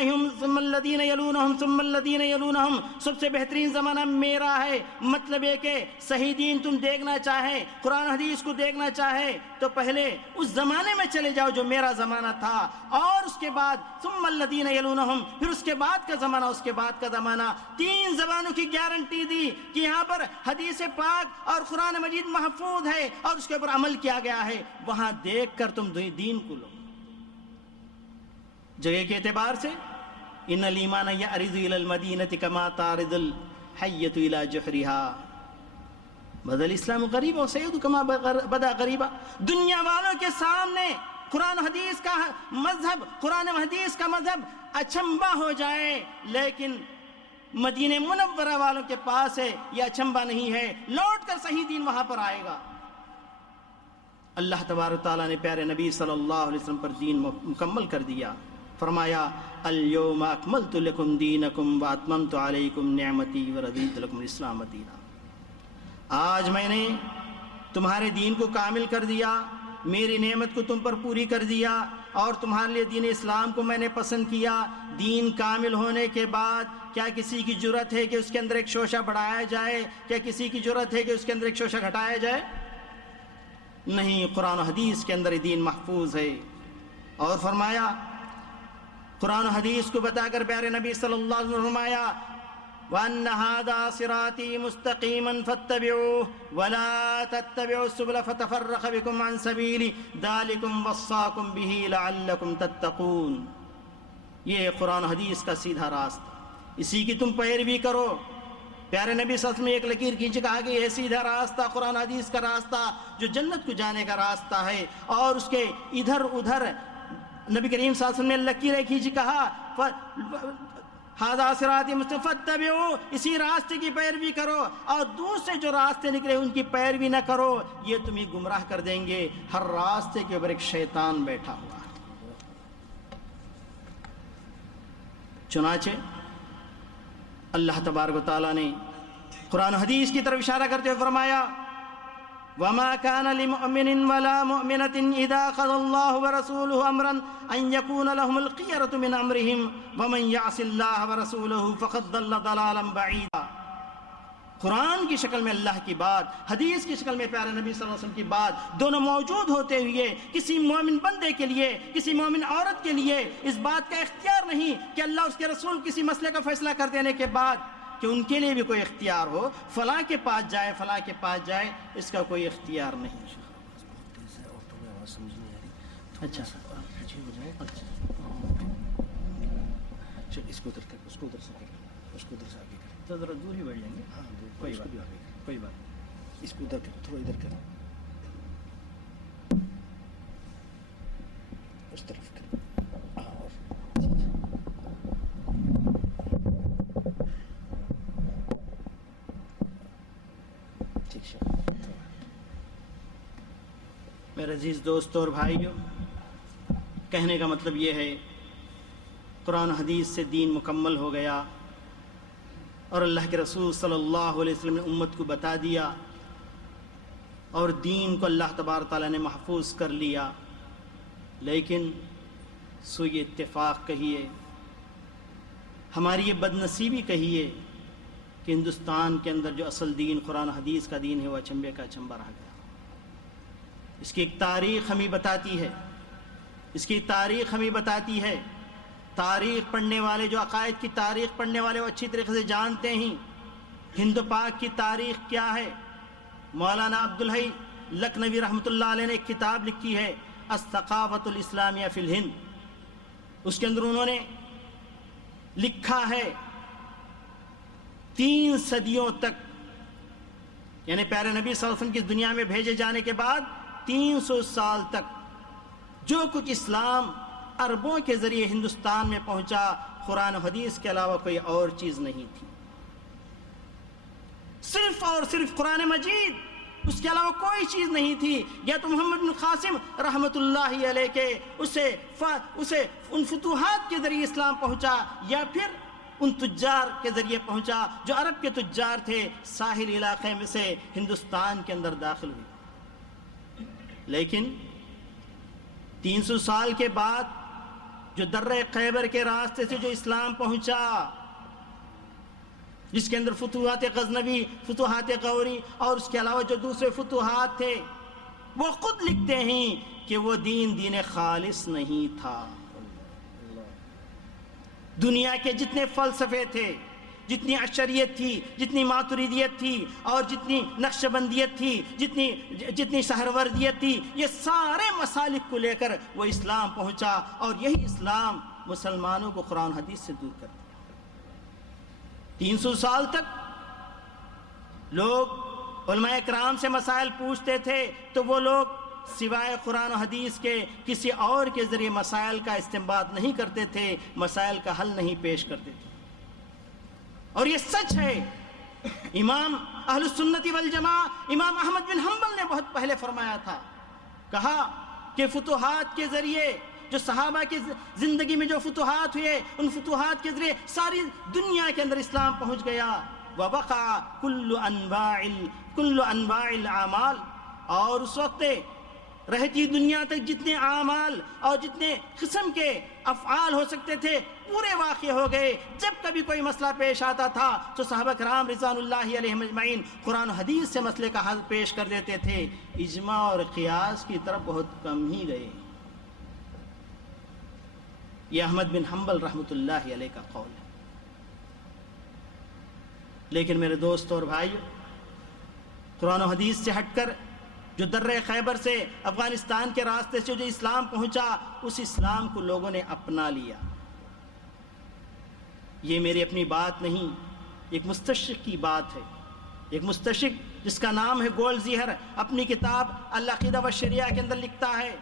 یلونہم ثم الذین یلونہم. سب سے بہترین زمانہ میرا ہے. مطلب یہ کہ صحیح دین تم دیکھنا چاہے، قرآن حدیث کو دیکھنا چاہے تو پہلے اس زمانے میں چلے جاؤ جو میرا زمانہ تھا، اور اس کے بعد ثم الذین یلونہم، پھر اس کے بعد کا زمانہ، اس کے بعد کا زمانہ. 3 زمانوں کی گارنٹی دی کہ یہاں پر حدیث پاک اور قرآن مجید محفوظ ہے اور اس کے اوپر عمل کیا گیا ہے. وہاں دیکھ کر تم دین کو لو. جگہ کے اعتبار سے ان الایمان یعرض الی المدینہ کما تعرض الحیۃ الی جحرها بدا الاسلام غریبا وسیعود کما بدا غریبا. دنیا والوں کے سامنے قرآن حدیث کا مذہب، قرآن حدیث کا مذہب اچنبا ہو جائے، لیکن مدینہ منورہ والوں کے پاس ہے یہ اچنبا نہیں ہے. لوٹ کر صحیح دین وہاں پر آئے گا. اللہ تبارک تعالیٰ نے پیارے نبی صلی اللہ علیہ وسلم پر دین مکمل کر دیا. فرمایا اليوم اکملت لکم دینکم واتممت علیکم نعمتی ورضیت لکم الاسلام دینا. آج میں نے تمہارے دین کو کامل کر دیا، میری نعمت کو تم پر پوری کر دیا اور تمہارے لیے دین اسلام کو میں نے پسند کیا. دین کامل ہونے کے بعد کیا کسی کی جرت ہے کہ اس کے اندر ایک شوشہ بڑھایا جائے؟ کیا کسی کی جرت ہے کہ اس کے اندر ایک شوشہ گھٹایا جائے؟ نہیں. قرآن و حدیث کے اندر دین محفوظ ہے. اور فرمایا قرآن و حدیث کو بتا کر پیارے نبی صلی اللہ علیہ وسلم فرمایا وَأَنَّ هَذَا صِرَاطِي مُسْتَقِيمًا فَاتَّبِعُوهُ وَلَا تَتَّبِعُوا السُّبُلَ فَتَفَرَّقَ بِكُمْ عَنْ سَبِيلِهِ ذَلِكُمْ وَصَّاكُمْ بِهِ لَعَلَّكُمْ تَتَّقُونَ. یہ قرآن و حدیث کا سیدھا راستہ، اسی کی تم پیروی کرو. پیارے نبی صلی اللہ علیہ وسلم نے ایک لکیر کھینچ کہا کہ یہ سیدھا راستہ قرآن حدیث کا راستہ جو جنت کو جانے کا راستہ ہے، اور اس کے ادھر ادھر نبی کریم صلی اللہ علیہ وسلم نے لکیریں کھینچ کہا ھذا صراطی مستقیم فاتبعوا، اسی راستے کی پیروی کرو، اور دوسرے جو راستے نکلے ان کی پیروی نہ کرو، یہ تمہیں گمراہ کر دیں گے. ہر راستے کے اوپر ایک شیطان بیٹھا ہوا ہے. چنانچہ اللہ تبارک و تعالیٰ نے قرآن حدیث کی طرف اشارہ کرتے ہوئے فرمایا وَمَا كَانَ لِمُؤْمِنٍ وَلَا مُؤْمِنَةٍ إِذَا قَضَى اللَّهُ وَرَسُولُهُ أَمْرًا أَن يَكُونَ لَهُمُ الْخِيَرَةُ مِنْ أَمْرِهِمْ وَمَنْ يَعْصِ اللَّهَ وَرَسُولَهُ فَقَدْ ضَلَّ ضَلَالًا بَعِيدًا. قرآن کی شکل میں اللہ کی بات، حدیث کی شکل میں پیارے نبی صلی اللہ علیہ وسلم کی بات، دونوں موجود ہوتے ہوئے کسی مومن بندے کے لیے، کسی مومن عورت کے لیے اس بات کا اختیار نہیں کہ اللہ اس کے رسول کسی مسئلے کا فیصلہ کر دینے کے بعد کہ ان کے لیے بھی کوئی اختیار ہو، فلاں کے پاس جائے، فلاں کے پاس جائے، اس کا کوئی اختیار نہیں. اچھا اس کو ادھر کر، اس کو ادھر سے کر، اس کو ادھر سے آگے کر. تو ذرا دور ہی بیٹھ جائیں گے. ہاں کوئی بات بھی آگے کر. کوئی بات. اس کو ادھر کر، تھوڑا ادھر کر، اس طرف کر. اور ٹھیک ہے. میرے عزیز دوستوں اور بھائیوں، کہنے کا مطلب یہ ہے قرآن و حدیث سے دین مکمل ہو گیا اور اللہ کے رسول صلی اللہ علیہ وسلم نے امت کو بتا دیا اور دین کو اللہ تبارک تعالیٰ نے محفوظ کر لیا، لیکن سو یہ اتفاق کہیے، ہماری یہ بدنصیبی کہیے کہ ہندوستان کے اندر جو اصل دین قرآن و حدیث کا دین ہے وہ اچنبے کا اچنبا رہ گیا۔ اس کی ایک تاریخ ہمیں بتاتی ہے، اس کی تاریخ ہمیں بتاتی ہے۔ تاریخ پڑھنے والے، جو عقائد کی تاریخ پڑھنے والے، وہ اچھی طریقے سے جانتے ہیں ہند پاک کی تاریخ کیا ہے۔ مولانا عبدالحی لکھنوی رحمۃ اللہ علیہ نے ایک کتاب لکھی ہے الثقافۃ الاسلامیہ فی الہند، اس کے اندر انہوں نے لکھا ہے 3 صدیوں تک، یعنی پیارے نبی صلی اللہ علیہ وسلم کی اس دنیا میں بھیجے جانے کے بعد 300 سال تک جو کچھ اسلام عربوں کے ذریعے ہندوستان میں پہنچا، قرآن و حدیث کے علاوہ کوئی اور چیز نہیں تھی، صرف اور صرف قرآن مجید، اس کے علاوہ کوئی چیز نہیں تھی۔ یا تو محمد بن قاسم رحمۃ اللہ علیہ کے اسے ان فتوحات کے ذریعے اسلام پہنچا، یا پھر ان تجار کے ذریعے پہنچا جو عرب کے تجار تھے، ساحل علاقے میں سے ہندوستان کے اندر داخل ہوئے۔ لیکن 300 سال کے بعد جو درہ خیبر کے راستے سے جو اسلام پہنچا، جس کے اندر فتوحات غزنوی، فتوحات غوری اور اس کے علاوہ جو دوسرے فتوحات تھے، وہ خود لکھتے ہیں کہ وہ دین خالص نہیں تھا۔ دنیا کے جتنے فلسفے تھے، جتنی اشریت تھی، جتنی ماتریدیت تھی اور جتنی نقشبندیت تھی، جتنی سہروردیت تھی، یہ سارے مسالک کو لے کر وہ اسلام پہنچا، اور یہی اسلام مسلمانوں کو قرآن حدیث سے دور کر دیا۔ 300 سال تک لوگ علماء کرام سے مسائل پوچھتے تھے تو وہ لوگ سوائے قرآن و حدیث کے کسی اور کے ذریعے مسائل کا استنباط نہیں کرتے تھے، مسائل کا حل نہیں پیش کرتے تھے۔ اور یہ سچ ہے، امام اہل السنت والجماعہ امام احمد بن حنبل نے بہت پہلے فرمایا تھا، کہا کہ فتوحات کے ذریعے، جو صحابہ کی زندگی میں جو فتوحات ہوئے، ان فتوحات کے ذریعے ساری دنیا کے اندر اسلام پہنچ گیا۔ وَبَقَعَ كُلُّ أَنْوَاعِ الْأَعْمَالِ، اور اس وقت رہتی دنیا تک جتنے اعمال اور جتنے قسم کے افعال ہو سکتے تھے پورے واقع ہو گئے۔ جب کبھی کوئی مسئلہ پیش آتا تھا تو صحابہ کرام رضوان اللہ علیہم اجمعین قرآن و حدیث سے مسئلے کا حل پیش کر دیتے تھے، اجماع اور قیاس کی طرف بہت کم ہی گئے۔ یہ احمد بن حنبل رحمۃ اللہ علیہ کا قول ہے۔ لیکن میرے دوست اور بھائیو، قرآن و حدیث سے ہٹ کر جو درہ خیبر سے افغانستان کے راستے سے جو اسلام پہنچا، اس اسلام کو لوگوں نے اپنا لیا۔ یہ میری اپنی بات نہیں، ایک مستشرق کی بات ہے۔ ایک مستشرق جس کا نام ہے گولزیہر، اپنی کتاب العقیدہ والشریعہ کے اندر لکھتا ہے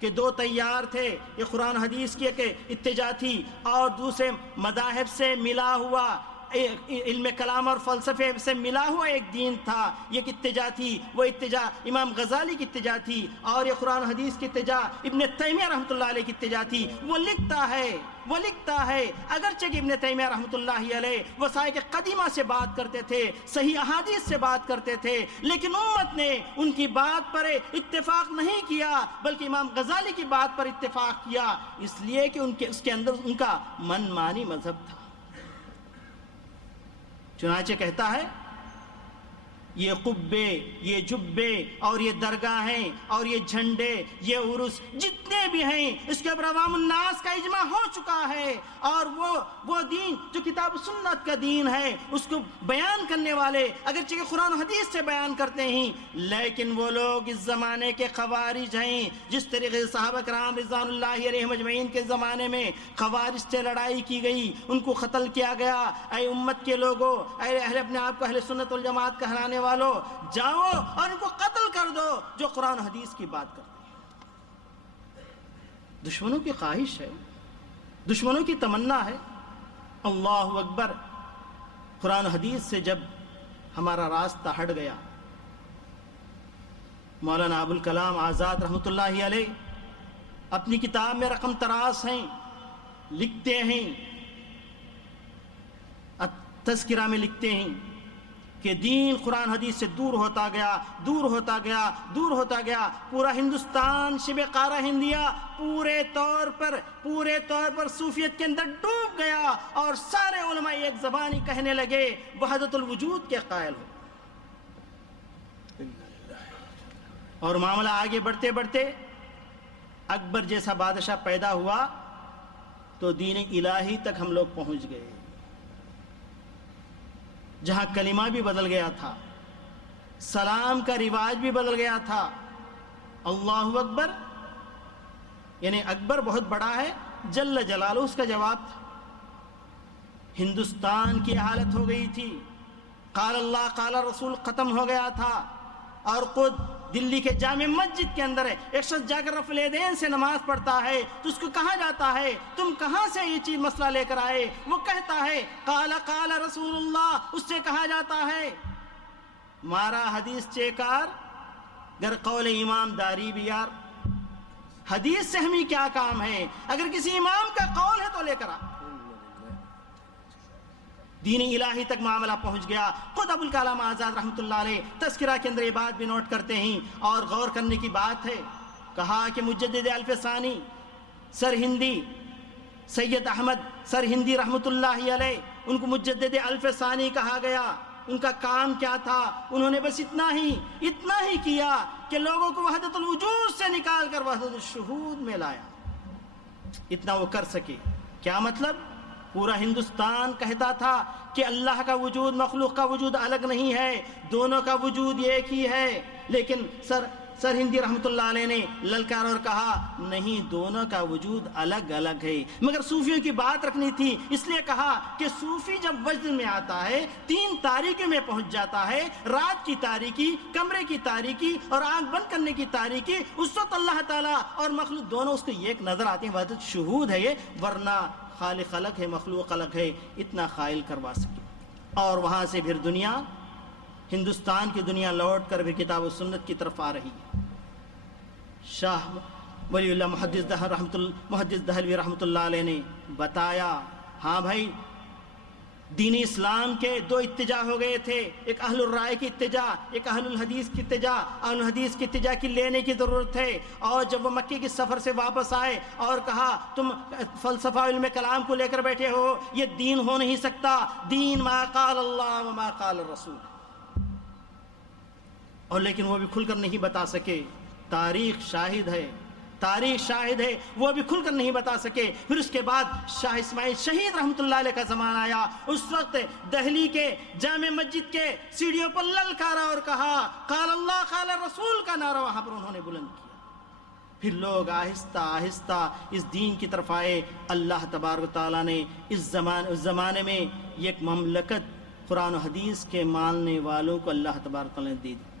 کہ 2 تیار تھے، ایک قرآن حدیث کی ایک اتجاہ تھی اور دوسرے مذاہب سے ملا ہوا علم کلام اور فلسفے سے ملا ہوا ایک دین تھا۔ یہ ایک اتجاہ تھی، وہ اتجاہ امام غزالی کی اتجاہ تھی، اور یہ قرآن حدیث کی اتجاہ ابن تیمیہ رحمۃ اللہ علیہ کی اتجاہ تھی۔ وہ لکھتا ہے اگرچہ کہ ابن تیمیہ رحمۃ اللہ علیہ وسائق قدیمہ سے بات کرتے تھے، صحیح احادیث سے بات کرتے تھے، لیکن امت نے ان کی بات پر اتفاق نہیں کیا، بلکہ امام غزالی کی بات پر اتفاق کیا، اس لیے کہ اس کے اندر ان کا من مانی مذہب تھا۔ چنانچہ کہتا ہے یہ قبے، یہ جبے اور یہ درگاہیں اور یہ جھنڈے، یہ عرس جتنے بھی ہیں، اس کے اوپر عوام الناس کا اجماع ہو چکا ہے، اور وہ دین جو کتاب و سنت کا دین ہے اس کو بیان کرنے والے اگرچہ کہ قرآن و حدیث سے بیان کرتے ہیں، لیکن وہ لوگ اس زمانے کے خوارج ہیں۔ جس طریقے سے صحابہ کرام رضوان اللہ علیہم اجمعین کے زمانے میں خوارج سے لڑائی کی گئی، ان کو قتل کیا گیا۔ اے امت کے لوگوں، اے اپنے آپ کو اہل سنت والجماعت کہلانے والو، جاؤ اور ان کو قتل کر دو جو قرآن حدیث کی بات کرتے ہیں۔ دشمنوں کی خواہش ہے، دشمنوں کی تمنا ہے۔ اللہ اکبر، قرآن حدیث سے جب ہمارا راستہ ہٹ گیا، مولانا ابوالکلام آزاد رحمۃ اللہ علیہ اپنی کتاب میں رقم تراس ہیں، لکھتے ہیں، تذکرہ میں لکھتے ہیں کہ دین قرآن حدیث سے دور ہوتا گیا، دور ہوتا گیا، دور ہوتا گیا. پورا ہندوستان شبہ قارہ ہندیہ پورے طور پر صوفیت کے اندر ڈوب گیا، اور سارے علماء ایک زبانی کہنے لگے وحدت الوجود کے قائل ہو. اور معاملہ آگے بڑھتے بڑھتے اکبر جیسا بادشاہ پیدا ہوا تو دین الہی تک ہم لوگ پہنچ گئے، جہاں کلمہ بھی بدل گیا تھا، سلام کا رواج بھی بدل گیا تھا. اللہ اکبر یعنی اکبر بہت بڑا ہے، جل جلالہ اس کا جواب تھا. ہندوستان کی حالت ہو گئی تھی، قال اللہ قال رسول ختم ہو گیا تھا. اور خود دلی کے جامع مسجد کے اندر ہے، ایک شخص جا کر رفع الیدین سے نماز پڑھتا ہے تو اس کو کہا جاتا ہے تم کہاں سے یہ چیز مسئلہ لے کر آئے؟ وہ کہتا ہے قال قال رسول اللہ. اس سے کہا جاتا ہے مارا حدیث چیکار گر قول امام داری بیار. حدیث سے ہمیں کیا کام ہے؟ اگر کسی امام کا قول ہے تو لے کر آ. دین الہی تک معاملہ پہنچ گیا. خود ابو الکلام آزاد رحمۃ اللہ علیہ تذکرہ کے اندر یہ بات بھی نوٹ کرتے ہیں اور غور کرنے کی بات ہے. کہا کہ مجدد الف ثانی سر ہندی سید احمد سر ہندی رحمۃ اللہ علیہ، ان کو مجدد الف ثانی کہا گیا. ان کا کام کیا تھا؟ انہوں نے بس اتنا ہی کیا کہ لوگوں کو وحدت الوجود سے نکال کر وحدت الشہود میں لایا. اتنا وہ کر سکے. کیا مطلب؟ پورا ہندوستان کہتا تھا کہ اللہ کا وجود مخلوق کا وجود الگ نہیں ہے، دونوں کا وجود ایک ہی ہے. لیکن سر ہندی رحمۃ اللہ علیہ نے للکار اور کہا نہیں، دونوں کا وجود الگ الگ ہے. مگر صوفیوں کی بات رکھنی تھی، اس لیے کہا کہ صوفی جب وجد میں آتا ہے 3 تاریکی میں پہنچ جاتا ہے، رات کی تاریکی، کمرے کی تاریکی اور آنکھ بند کرنے کی تاریکی، اس وقت اللہ تعالیٰ اور مخلوق دونوں اس کو ایک نظر آتے ہیں. وحدت شہود ہے یہ، ورنہ خالق الگ ہے مخلوق الگ ہے. اتنا قائل کروا سکے. اور وہاں سے پھر دنیا، ہندوستان کی دنیا لوٹ کر پھر کتاب و سنت کی طرف آ رہی ہے. شاہ ولی اللہ محدث دہلوی رحمۃ اللہ علیہ نے بتایا ہاں بھائی دین اسلام کے 2 اتجاہ ہو گئے تھے، ایک اہل الرائے کی اتجاہ، ایک اہل الحدیث کی اتجاہ. اہل الحدیث کی اتجاہ کی لینے کی ضرورت ہے. اور جب وہ مکے کے سفر سے واپس آئے اور کہا تم فلسفہ علم کلام کو لے کر بیٹھے ہو، یہ دین ہو نہیں سکتا، دین ما قال اللہ و ما قال الرسول. اور لیکن وہ بھی کھل کر نہیں بتا سکے. تاریخ شاہد ہے وہ بھی کھل کر نہیں بتا سکے. پھر اس کے بعد شاہ اسماعیل شہید رحمۃ اللہ علیہ کا زمانہ آیا. اس وقت دہلی کے جامع مسجد کے سیڑھیوں پر للکارا اور کہا قال اللہ قال رسول کا نعرہ وہاں پر انہوں نے بلند کیا. پھر لوگ آہستہ آہستہ اس دین کی طرف آئے. اللہ تبارک و تعالیٰ نے اس زمانے میں ایک مملکت قرآن و حدیث کے ماننے والوں کو اللہ تبارک و تعالیٰ نے دے دی.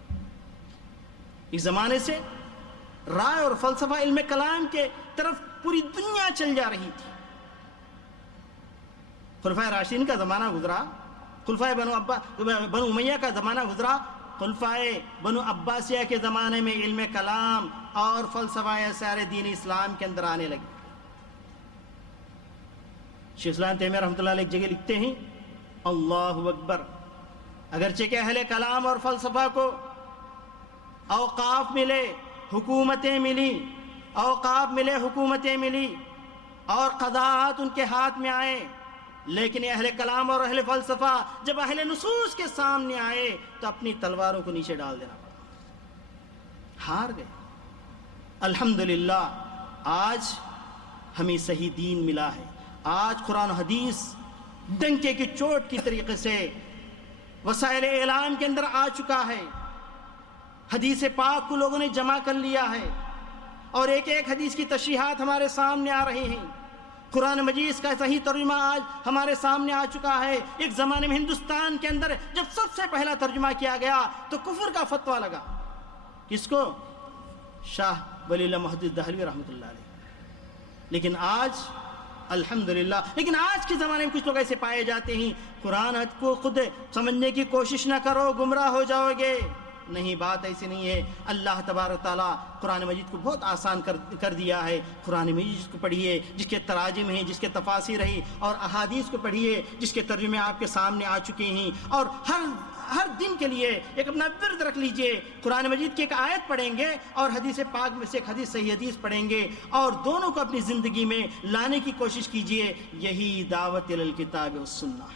اس زمانے سے رائے اور فلسفہ علم کلام کے طرف پوری دنیا چل جا رہی تھی. خلفائے راشدین کا زمانہ گزرا، خلفائے بنو امیہ کا زمانہ گزرا، خلفائے بنو عباسیہ کے زمانے میں علم کلام اور فلسفہ سارے دین اسلام کے اندر آنے لگے. شیخ الاسلام تیمیہ رحمۃ اللہ علیہ ایک جگہ لکھتے ہیں اللہ اکبر، اگرچہ کہ اہل کلام اور فلسفہ کو اوقاف ملے، حکومتیں ملی، اوقاف ملے، حکومتیں ملی اور قضاءات ان کے ہاتھ میں آئے، لیکن اہل کلام اور اہل فلسفہ جب اہل نصوص کے سامنے آئے تو اپنی تلواروں کو نیچے ڈال دینا پڑا، ہار گئے. الحمدللہ آج ہمیں صحیح دین ملا ہے. آج قرآن و حدیث ڈنکے کی چوٹ کی طریقے سے وسائل اعلام کے اندر آ چکا ہے. حدیث پاک کو لوگوں نے جمع کر لیا ہے اور ایک ایک حدیث کی تشریحات ہمارے سامنے آ رہی ہیں. قرآن مجید کا صحیح ترجمہ آج ہمارے سامنے آ چکا ہے. ایک زمانے میں ہندوستان کے اندر جب سب سے پہلا ترجمہ کیا گیا تو کفر کا فتویٰ لگا. کس کو؟ شاہ ولی اللہ محدث دہلوی رحمۃ اللہ علیہ. لیکن آج الحمدللہ آج کے زمانے میں کچھ لوگ ایسے پائے جاتے ہیں قرآن کو خود سمجھنے کی کوشش نہ کرو گمراہ ہو جاؤ گے. نہیں، بات ایسی نہیں ہے۔ اللہ تبارک تعالیٰ قرآن مجید کو بہت آسان کر دیا ہے۔ قرآن مجید کو پڑھیے جس کے تراجم ہیں، جس کے تفاسیر ہیں، اور احادیث کو پڑھیے جس کے ترجمے آپ کے سامنے آ چکے ہیں، اور ہر دن کے لیے ایک اپنا ورد رکھ لیجئے۔ قرآن مجید کی ایک آیت پڑھیں گے اور حدیث پاک میں سے ایک حدیث، صحیح حدیث پڑھیں گے، اور دونوں کو اپنی زندگی میں لانے کی کوشش کیجئے۔ یہی دعوت الکتاب والسنہ۔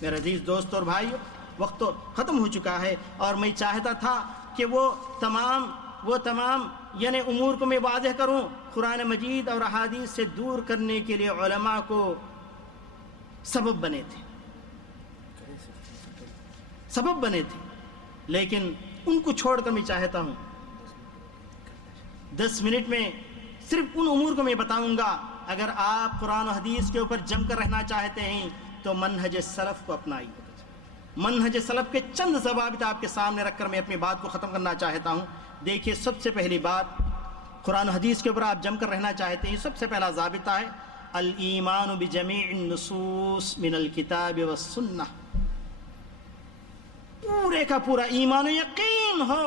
میرے عزیز دوست اور بھائیو، وقت تو ختم ہو چکا ہے، اور میں چاہتا تھا کہ وہ تمام یعنی امور کو میں واضح کروں۔ قرآن مجید اور احادیث سے دور کرنے کے لیے علماء کو سبب بنے تھے، لیکن ان کو چھوڑ کر میں چاہتا ہوں 10 منٹ میں صرف ان امور کو میں بتاؤں گا۔ اگر آپ قرآن و حدیث کے اوپر جم کر رہنا چاہتے ہیں تو منہج سلف کو اپنائیے۔ منہج سلف کے چند ضوابط آپ کے سامنے رکھ کر میں اپنی بات کو ختم کرنا چاہتا ہوں۔ دیکھیے، سب سے پہلی بات، قرآن و حدیث کے اوپر آپ جم کر رہنا چاہتے ہیں، سب سے پہلا ضابطہ ہے الایمان بجمیع النصوص من الکتاب والسنہ۔ پورے کا پورا ایمان و یقین ہو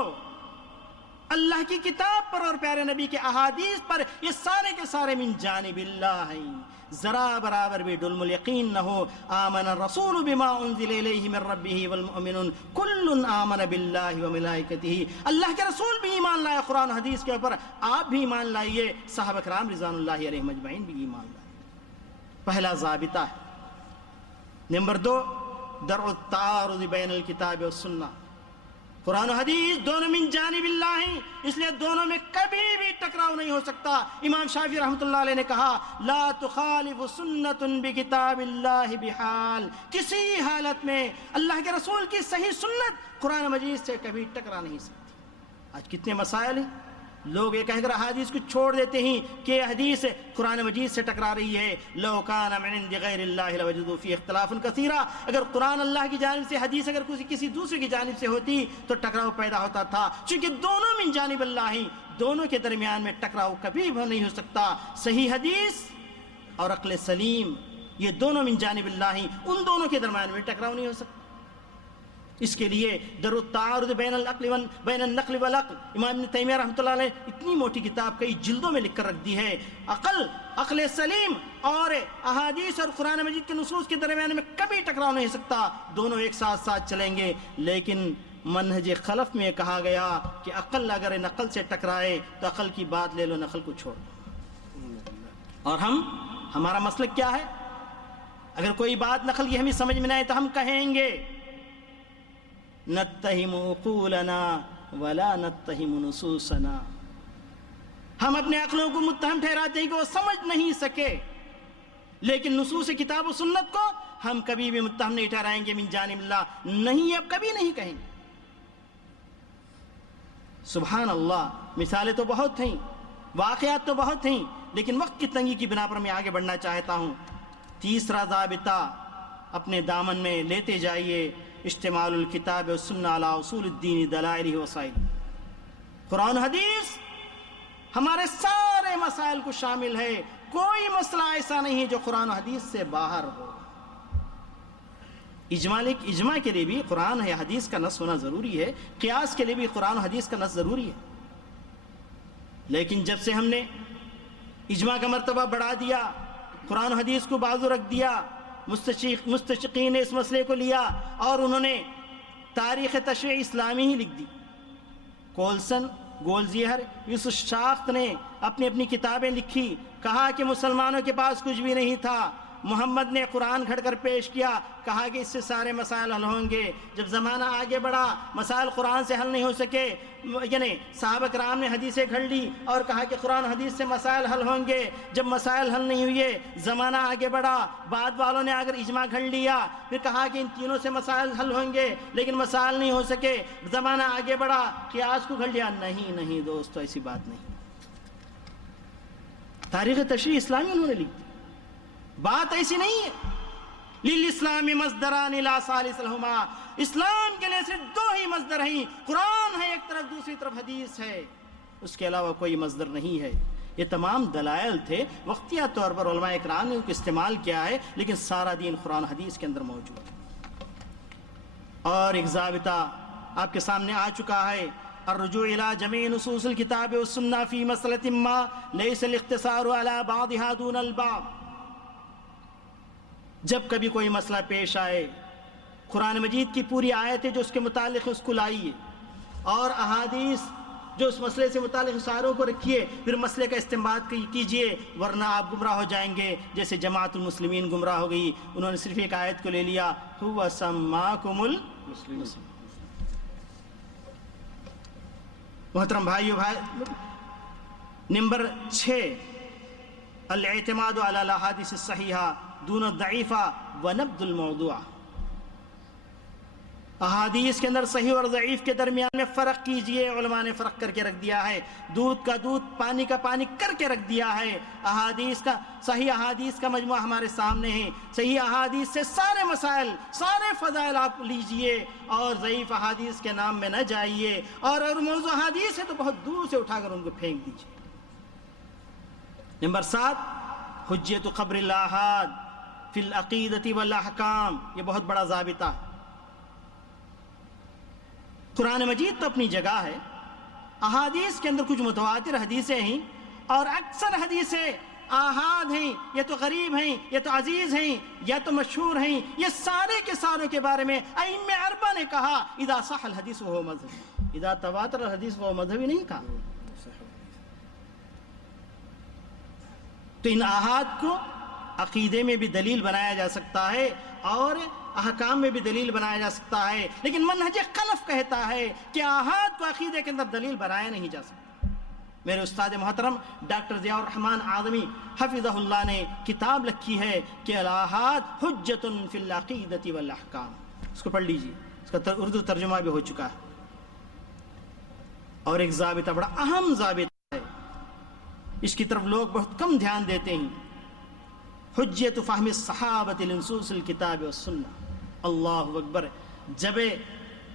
اللہ کی کتاب پر اور پیارے نبی کے احادیث پر، یہ سارے کے سارے من جانب اللہ ہیں، ذرا برابر بھی ڈلم الیقین نہ ہو۔ آمن الرسول بما انزل الیہ من ربہ والمؤمنون کل آمن باللہ وملائکتہ۔ اللہ کے رسول بھی ایمان لائے قرآن حدیث کے اوپر، آپ بھی ایمان لائیے، صحابہ کرام رضوان اللہ علیہم اجمعین بھی ایمان لائے۔ پہلا ضابطہ ہے۔ نمبر 2، درء التعارض بین الکتاب والسنہ۔ قرآن و حدیث دونوں من جانب اللہ ہیں، اس لیے دونوں میں کبھی بھی ٹکراؤ نہیں ہو سکتا۔ امام شافعی رحمۃ اللہ علیہ نے کہا لا تخالف سنت بکتاب اللہ بحال، کسی حالت میں اللہ کے رسول کی صحیح سنت قرآن مجید سے کبھی ٹکرا نہیں سکتی۔ آج کتنے مسائل ہیں، لوگ یہ کہہ کر حدیث کو چھوڑ دیتے ہیں کہ حدیث قرآن مجید سے ٹکرا رہی ہے۔ لو کان من عند غیر اللہ لوجدوا فیہ اختلافا کثیرا، اگر قرآن اللہ کی جانب سے، حدیث اگر کسی دوسرے کی جانب سے ہوتی تو ٹکراؤ پیدا ہوتا تھا۔ چونکہ دونوں من جانب اللہ ہیں، دونوں کے درمیان میں ٹکراؤ کبھی بھی نہیں ہو سکتا۔ صحیح حدیث اور عقل سلیم، یہ دونوں من جانب اللہ ہیں، ان دونوں کے درمیان میں ٹکراؤ نہیں ہو سکتا۔ اس کے لیے درء التعارض بین النقل والعقل، امام ابن تیمیہ رحمۃ اللہ علیہ اتنی موٹی کتاب کئی جلدوں میں لکھ کر رکھ دی ہے۔ عقل سلیم اور احادیث اور قرآن مجید کے نصوص کے درمیان میں کبھی ٹکراؤ نہیں سکتا، دونوں ایک ساتھ چلیں گے۔ لیکن منہج خلف میں کہا گیا کہ عقل اگر نقل سے ٹکرائے تو عقل کی بات لے لو، نقل کو چھوڑ دو۔ اور ہمارا مسلک کیا ہے؟ اگر کوئی بات نقل کی ہمیں سمجھ میں نہ آئے تو ہم کہیں گے نتہم عقولنا ولا نتہم نصوصنا، ہم اپنے عقلوں کو متہم ٹھہراتے ہیں کہ وہ سمجھ نہیں سکے، لیکن نصوص کتاب و سنت کو ہم کبھی بھی متہم نہیں ٹھہرائیں گے من جانب اللہ، نہیں، اب کبھی نہیں کہیں گے۔ سبحان اللہ، مثالیں تو بہت ہیں، واقعات تو بہت ہیں، لیکن وقت کی تنگی کی بنا پر میں آگے بڑھنا چاہتا ہوں۔ تیسرا ضابطہ اپنے دامن میں لیتے جائیے، اشتمال الکتاب والسنہ علی اصول الدین دلائلہ وسائل۔ قرآن حدیث ہمارے سارے مسائل کو شامل ہے، کوئی مسئلہ ایسا نہیں ہے جو قرآن و حدیث سے باہر ہو۔ اجماع کے لیے بھی قرآن یا حدیث کا نص ہونا ضروری ہے، قیاس کے لیے بھی قرآن و حدیث کا نص ضروری ہے۔ لیکن جب سے ہم نے اجماع کا مرتبہ بڑھا دیا، قرآن و حدیث کو بازو رکھ دیا، مستشقین نے اس مسئلے کو لیا اور انہوں نے تاریخ تشریع اسلامی ہی لکھ دی۔ کولسن، گولزیہر، یوسف شاخت نے اپنی کتابیں لکھی، کہا کہ مسلمانوں کے پاس کچھ بھی نہیں تھا، محمد نے قرآن گھڑ کر پیش کیا، کہا کہ اس سے سارے مسائل حل ہوں گے۔ جب زمانہ آگے بڑھا، مسائل قرآن سے حل نہیں ہو سکے، یعنی صحابہ کرام نے حدیثیں گھڑ لی اور کہا کہ قرآن حدیث سے مسائل حل ہوں گے۔ جب مسائل حل نہیں ہوئے، زمانہ آگے بڑھا، بعد والوں نے اگر اجماع گھڑ لیا، پھر کہا کہ ان تینوں سے مسائل حل ہوں گے، لیکن مسائل نہیں ہو سکے، زمانہ آگے بڑھا، قیاس کو گھڑ لیا۔ نہیں دوستو، ایسی بات نہیں۔ تاریخ تشریع اسلامی انہوں نے لکھی، بات ایسی نہیں ہے۔ للاسلام مصدران لا ثالث لہما، اسلام کے لیے صرف دو ہی مصدر ہیں، قرآن ہے ایک طرف، دوسری طرف حدیث ہے، اس کے علاوہ کوئی مصدر نہیں ہے۔ یہ تمام دلائل تھے، وقتیہ طور پر علماء اکرام نے ان کو استعمال کیا ہے، لیکن سارا دین قرآن حدیث کے اندر موجود ہے۔ اور ایک ضابطہ آپ کے سامنے آ چکا ہے، الرجوع الى جميع نصوص الكتاب والسنة في مسألة ما ليس الاختصار على بعضها دون البعض. جب کبھی کوئی مسئلہ پیش آئے، قرآن مجید کی پوری آیتیں جو اس کے متعلق اس کو لائیے، اور احادیث جو اس مسئلے سے متعلق اشاروں کو رکھیے، پھر مسئلے کا استنباط کیجئے، ورنہ آپ گمراہ ہو جائیں گے جیسے جماعت المسلمین گمراہ ہو گئی. انہوں نے صرف ایک آیت کو لے لیا، هو سماکم المسلمین. محترم بھائیو، نمبر 6، الاعتماد علی الاحادیث الصحیحہ دون الضعیفہ ونبذ الموضوع. احادیث کے اندر صحیح اور ضعیف کے درمیان میں فرق کیجئے. علماء نے فرق کر کے رکھ دیا ہے، دودھ کا دودھ، پانی کا پانی کر کے رکھ دیا ہے. احادیث کا، صحیح احادیث کا مجموعہ ہمارے سامنے ہے. صحیح احادیث سے سارے مسائل، سارے فضائل آپ لیجئے، اور ضعیف احادیث کے نام میں نہ جائیے، اور اگر موضوع احادیث ہے تو بہت دور سے اٹھا کر ان کو پھینک دیجئے. نمبر 7، حجیت قبر الاحاد فی العقیدۃ والاحکام. یہ بہت بڑا ضابطہ ہے. قرآن مجید تو اپنی جگہ ہے، احادیث کے اندر کچھ متواتر حدیثیں ہیں، اور اکثر حدیثیں آحاد ہیں، یا تو غریب ہیں، یا تو عزیز ہیں، یا تو مشہور ہیں. یہ سارے کے ساروں کے بارے میں ائمہ اربعہ نے کہا اذا صح الحدیث وهو مذہبی، اذا تواتر الحدیث وهو مذہبی نہیں کہا. تو ان آحاد کو عقیدے میں بھی دلیل بنایا جا سکتا ہے، اور احکام میں بھی دلیل بنایا جا سکتا ہے، لیکن منہج خلف کہتا ہے کہ آحاد کو عقیدے کے اندر دلیل بنایا نہیں جا سکتا. میرے استاد محترم ڈاکٹر ضیاء الرحمن اعظمی حفظہ اللہ نے کتاب لکھی ہے کہ الآحاد حجۃ فی العقیدۃ والاحکام. اس کو پڑھ لیجیے، اس کا اردو ترجمہ بھی ہو چکا ہے. اور ایک ضابطہ، بڑا اہم ضابطہ ہے، اس کی طرف لوگ بہت کم دھیان دیتے ہیں، حجیت فہم الصحابۃ لنصوص الکتاب والسنہ. اللہ اکبر. جب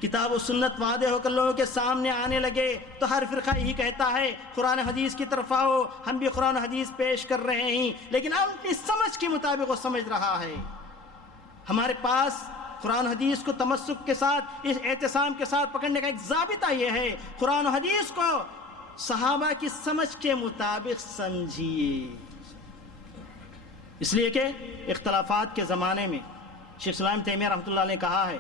کتاب و سنت واضح ہو کر لوگوں کے سامنے آنے لگے تو ہر فرقہ یہی کہتا ہے قرآن حدیث کی طرف آؤ. ہم بھی قرآن حدیث پیش کر رہے ہیں، لیکن ہم اپنی سمجھ کے مطابق وہ سمجھ رہا ہے. ہمارے پاس قرآن حدیث کو تمسک کے ساتھ، اس اعتصام کے ساتھ پکڑنے کا ایک ضابطہ یہ ہے، قرآن حدیث کو صحابہ کی سمجھ کے مطابق سمجھیے. اس لیے کہ اختلافات کے زمانے میں شیخ الاسلام تیمیہ رحمۃ اللہ نے کہا ہے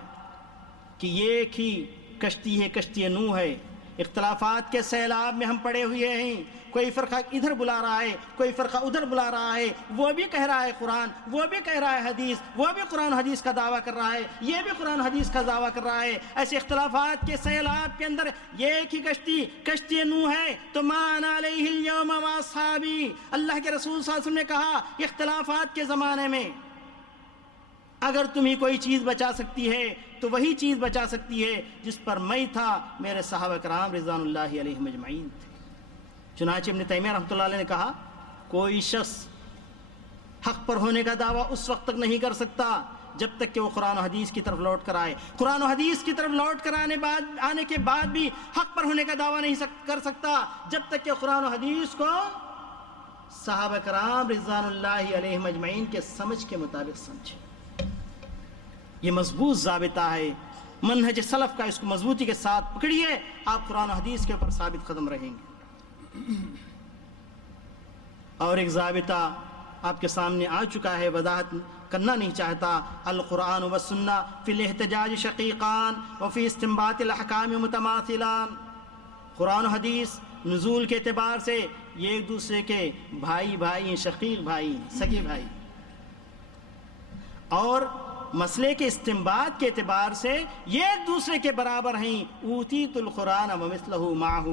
کہ یہ ایک ہی کشتی ہے، کشتی نوح ہے. اختلافات کے سیلاب میں ہم پڑے ہوئے ہیں. کوئی فرقہ ادھر بلا رہا ہے، کوئی فرقہ ادھر بلا رہا ہے. وہ بھی کہہ رہا ہے قرآن، وہ بھی کہہ رہا ہے حدیث، وہ بھی قرآن حدیث کا دعویٰ کر رہا ہے، یہ بھی قرآن حدیث کا دعویٰ کر رہا ہے. ایسے اختلافات کے سیلاب کے اندر یہ ایک ہی کشتی، کشتی نوح ہے. تو ما انا علیہ اليوم واصحابی، اللہ کے رسول صلی اللہ علیہ وسلم نے کہا اختلافات کے زمانے میں اگر تمہیں کوئی چیز بچا سکتی ہے تو وہی چیز بچا سکتی ہے جس پر میں تھا، میرے صحابہ کرام رضوان اللہ علیہم اجمعین تھے. چنانچہ ابن تیمیہ رحمۃ اللہ علیہ نے کہا کوئی شخص حق پر ہونے کا دعویٰ اس وقت تک نہیں کر سکتا جب تک کہ وہ قرآن و حدیث کی طرف لوٹ کر آئے. قرآن و حدیث کی طرف لوٹ کر آنے کے بعد بھی حق پر ہونے کا دعویٰ نہیں کر سکتا جب تک کہ قرآن و حدیث کو صحابہ کرام رضوان اللہ علیہم اجمعین کے سمجھ کے مطابق سمجھے. یہ مضبوط ضابطہ ہے منہج سلف کا. اس کو مضبوطی کے ساتھ پکڑیے، آپ قرآن و حدیث کے اوپر ثابت قدم رہیں گے. اور ایک ضابطہ آپ کے سامنے آ چکا ہے، وضاحت کرنا نہیں چاہتا. القرآن والسنہ فی الاحتجاج شقیقان وفی استنباط الاحکام متماثلان. قرآن و حدیث نزول کے اعتبار سے یہ ایک دوسرے کے بھائی ہیں، شقیق بھائی، سگے بھائی. اور مسئلے کے استنباط کے اعتبار سے یہ ایک دوسرے کے برابر ہیں. اوتیت القرآن ومثلہ معہ،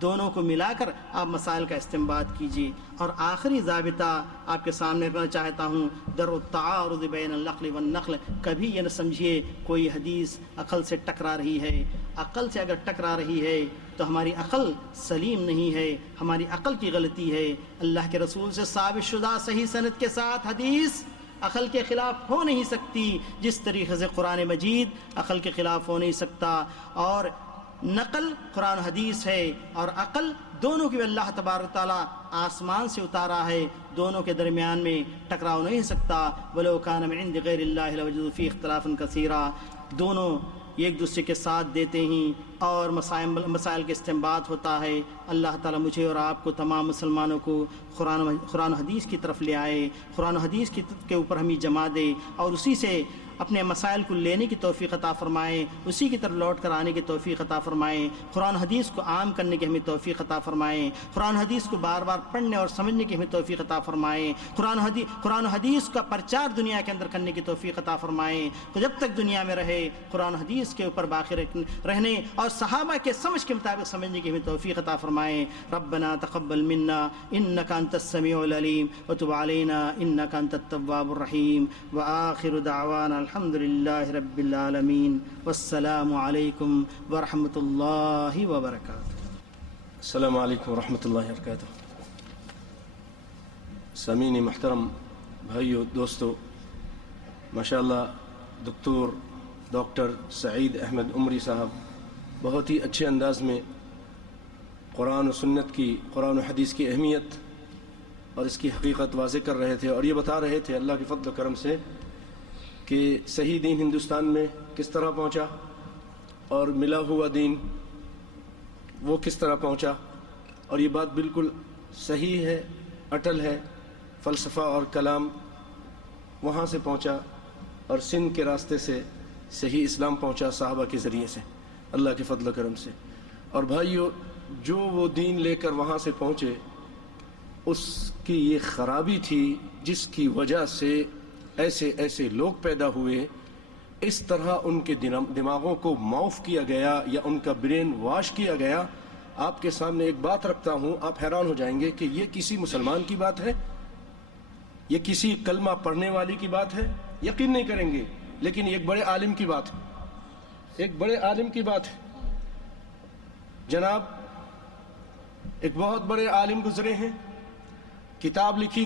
دونوں کو ملا کر آپ مسائل کا استنباط کیجیے. اور آخری ضابطہ آپ کے سامنے رکھنا چاہتا ہوں، درء التعارض بین العقل والنقل. کبھی یہ نہ سمجھیے کوئی حدیث عقل سے ٹکرا رہی ہے. عقل سے اگر ٹکرا رہی ہے تو ہماری عقل سلیم نہیں ہے، ہماری عقل کی غلطی ہے. اللہ کے رسول سے ثابت شدہ صحیح سند کے ساتھ حدیث عقل کے خلاف ہو نہیں سکتی، جس طریقے سے قرآن مجید عقل کے خلاف ہو نہیں سکتا. اور نقل قرآن حدیث ہے اور عقل دونوں کی اللہ تبارک تعالیٰ آسمان سے اتارا ہے، دونوں کے درمیان میں ٹکراؤ نہیں سکتا. وَلَوْ كَانَ مِنْ عِنْدِ غَيْرِ اللَّهِ لَوَجَدُوا فِيهِ اخْتِلَافًا كَثِيرًا. دونوں یہ ایک دوسرے کے ساتھ دیتے ہیں اور مسائل کے استنباط ہوتا ہے۔ اللہ تعالیٰ مجھے اور آپ کو تمام مسلمانوں کو قرآن و حدیث کی طرف لے آئے، قرآن و حدیث کے اوپر ہمیں جما دے اور اسی سے اپنے مسائل کو لینے کی توفیق عطا فرمائے، اسی کی طرف لوٹ کر آنے کی توفیق عطا فرمائے، قرآن حدیث کو عام کرنے کی ہمیں توفیق عطا فرمائے، قرآن حدیث کو بار بار پڑھنے اور سمجھنے کی ہمیں توفیق عطا فرمائے، قرآن حدیث کا پرچار دنیا کے اندر کرنے کی توفیق عطا فرمائے، تو جب تک دنیا میں رہے قرآن حدیث کے اوپر باقی رہنے اور صحابہ کے سمجھ کے مطابق سمجھنے کی ہمیں توفیق عطا فرمائے۔ ربنا تقبل منا انك انت السميع العليم وتب علينا انك انت التواب الرحيم واخر دعوانا الحمد لله رب العالمين والسلام عليكم ورحمة الله وبركاته۔ السلام علیکم ورحمۃ اللہ وبرکاتہ۔ سامعین محترم، بھائیو، دوستو، ماشاءاللہ ڈاکٹر سعید احمد عمری صاحب بہت ہی اچھے انداز میں قرآن و سنت کی، قرآن و حدیث کی اہمیت اور اس کی حقیقت واضح کر رہے تھے، اور یہ بتا رہے تھے اللہ کے فضل و کرم سے کہ صحیح دین ہندوستان میں کس طرح پہنچا اور ملا ہوا دین وہ کس طرح پہنچا، اور یہ بات بالکل صحیح ہے، اٹل ہے۔ فلسفہ اور کلام وہاں سے پہنچا اور سندھ کے راستے سے صحیح اسلام پہنچا صحابہ کے ذریعے سے، اللہ کے فضل و کرم سے۔ اور بھائیو، جو وہ دین لے کر وہاں سے پہنچے اس کی یہ خرابی تھی جس کی وجہ سے ایسے لوگ پیدا ہوئے، اس طرح ان کے دماغوں کو معاف کیا گیا یا ان کا برین واش کیا گیا۔ آپ کے سامنے ایک بات رکھتا ہوں، آپ حیران ہو جائیں گے کہ یہ کسی مسلمان کی بات ہے، یہ کسی کلمہ پڑھنے والی کی بات ہے، یقین نہیں کریں گے، لیکن ایک بڑے عالم کی بات ہے، ایک بڑے عالم کی بات ہے۔ جناب ایک بہت بڑے عالم گزرے ہیں، کتاب لکھی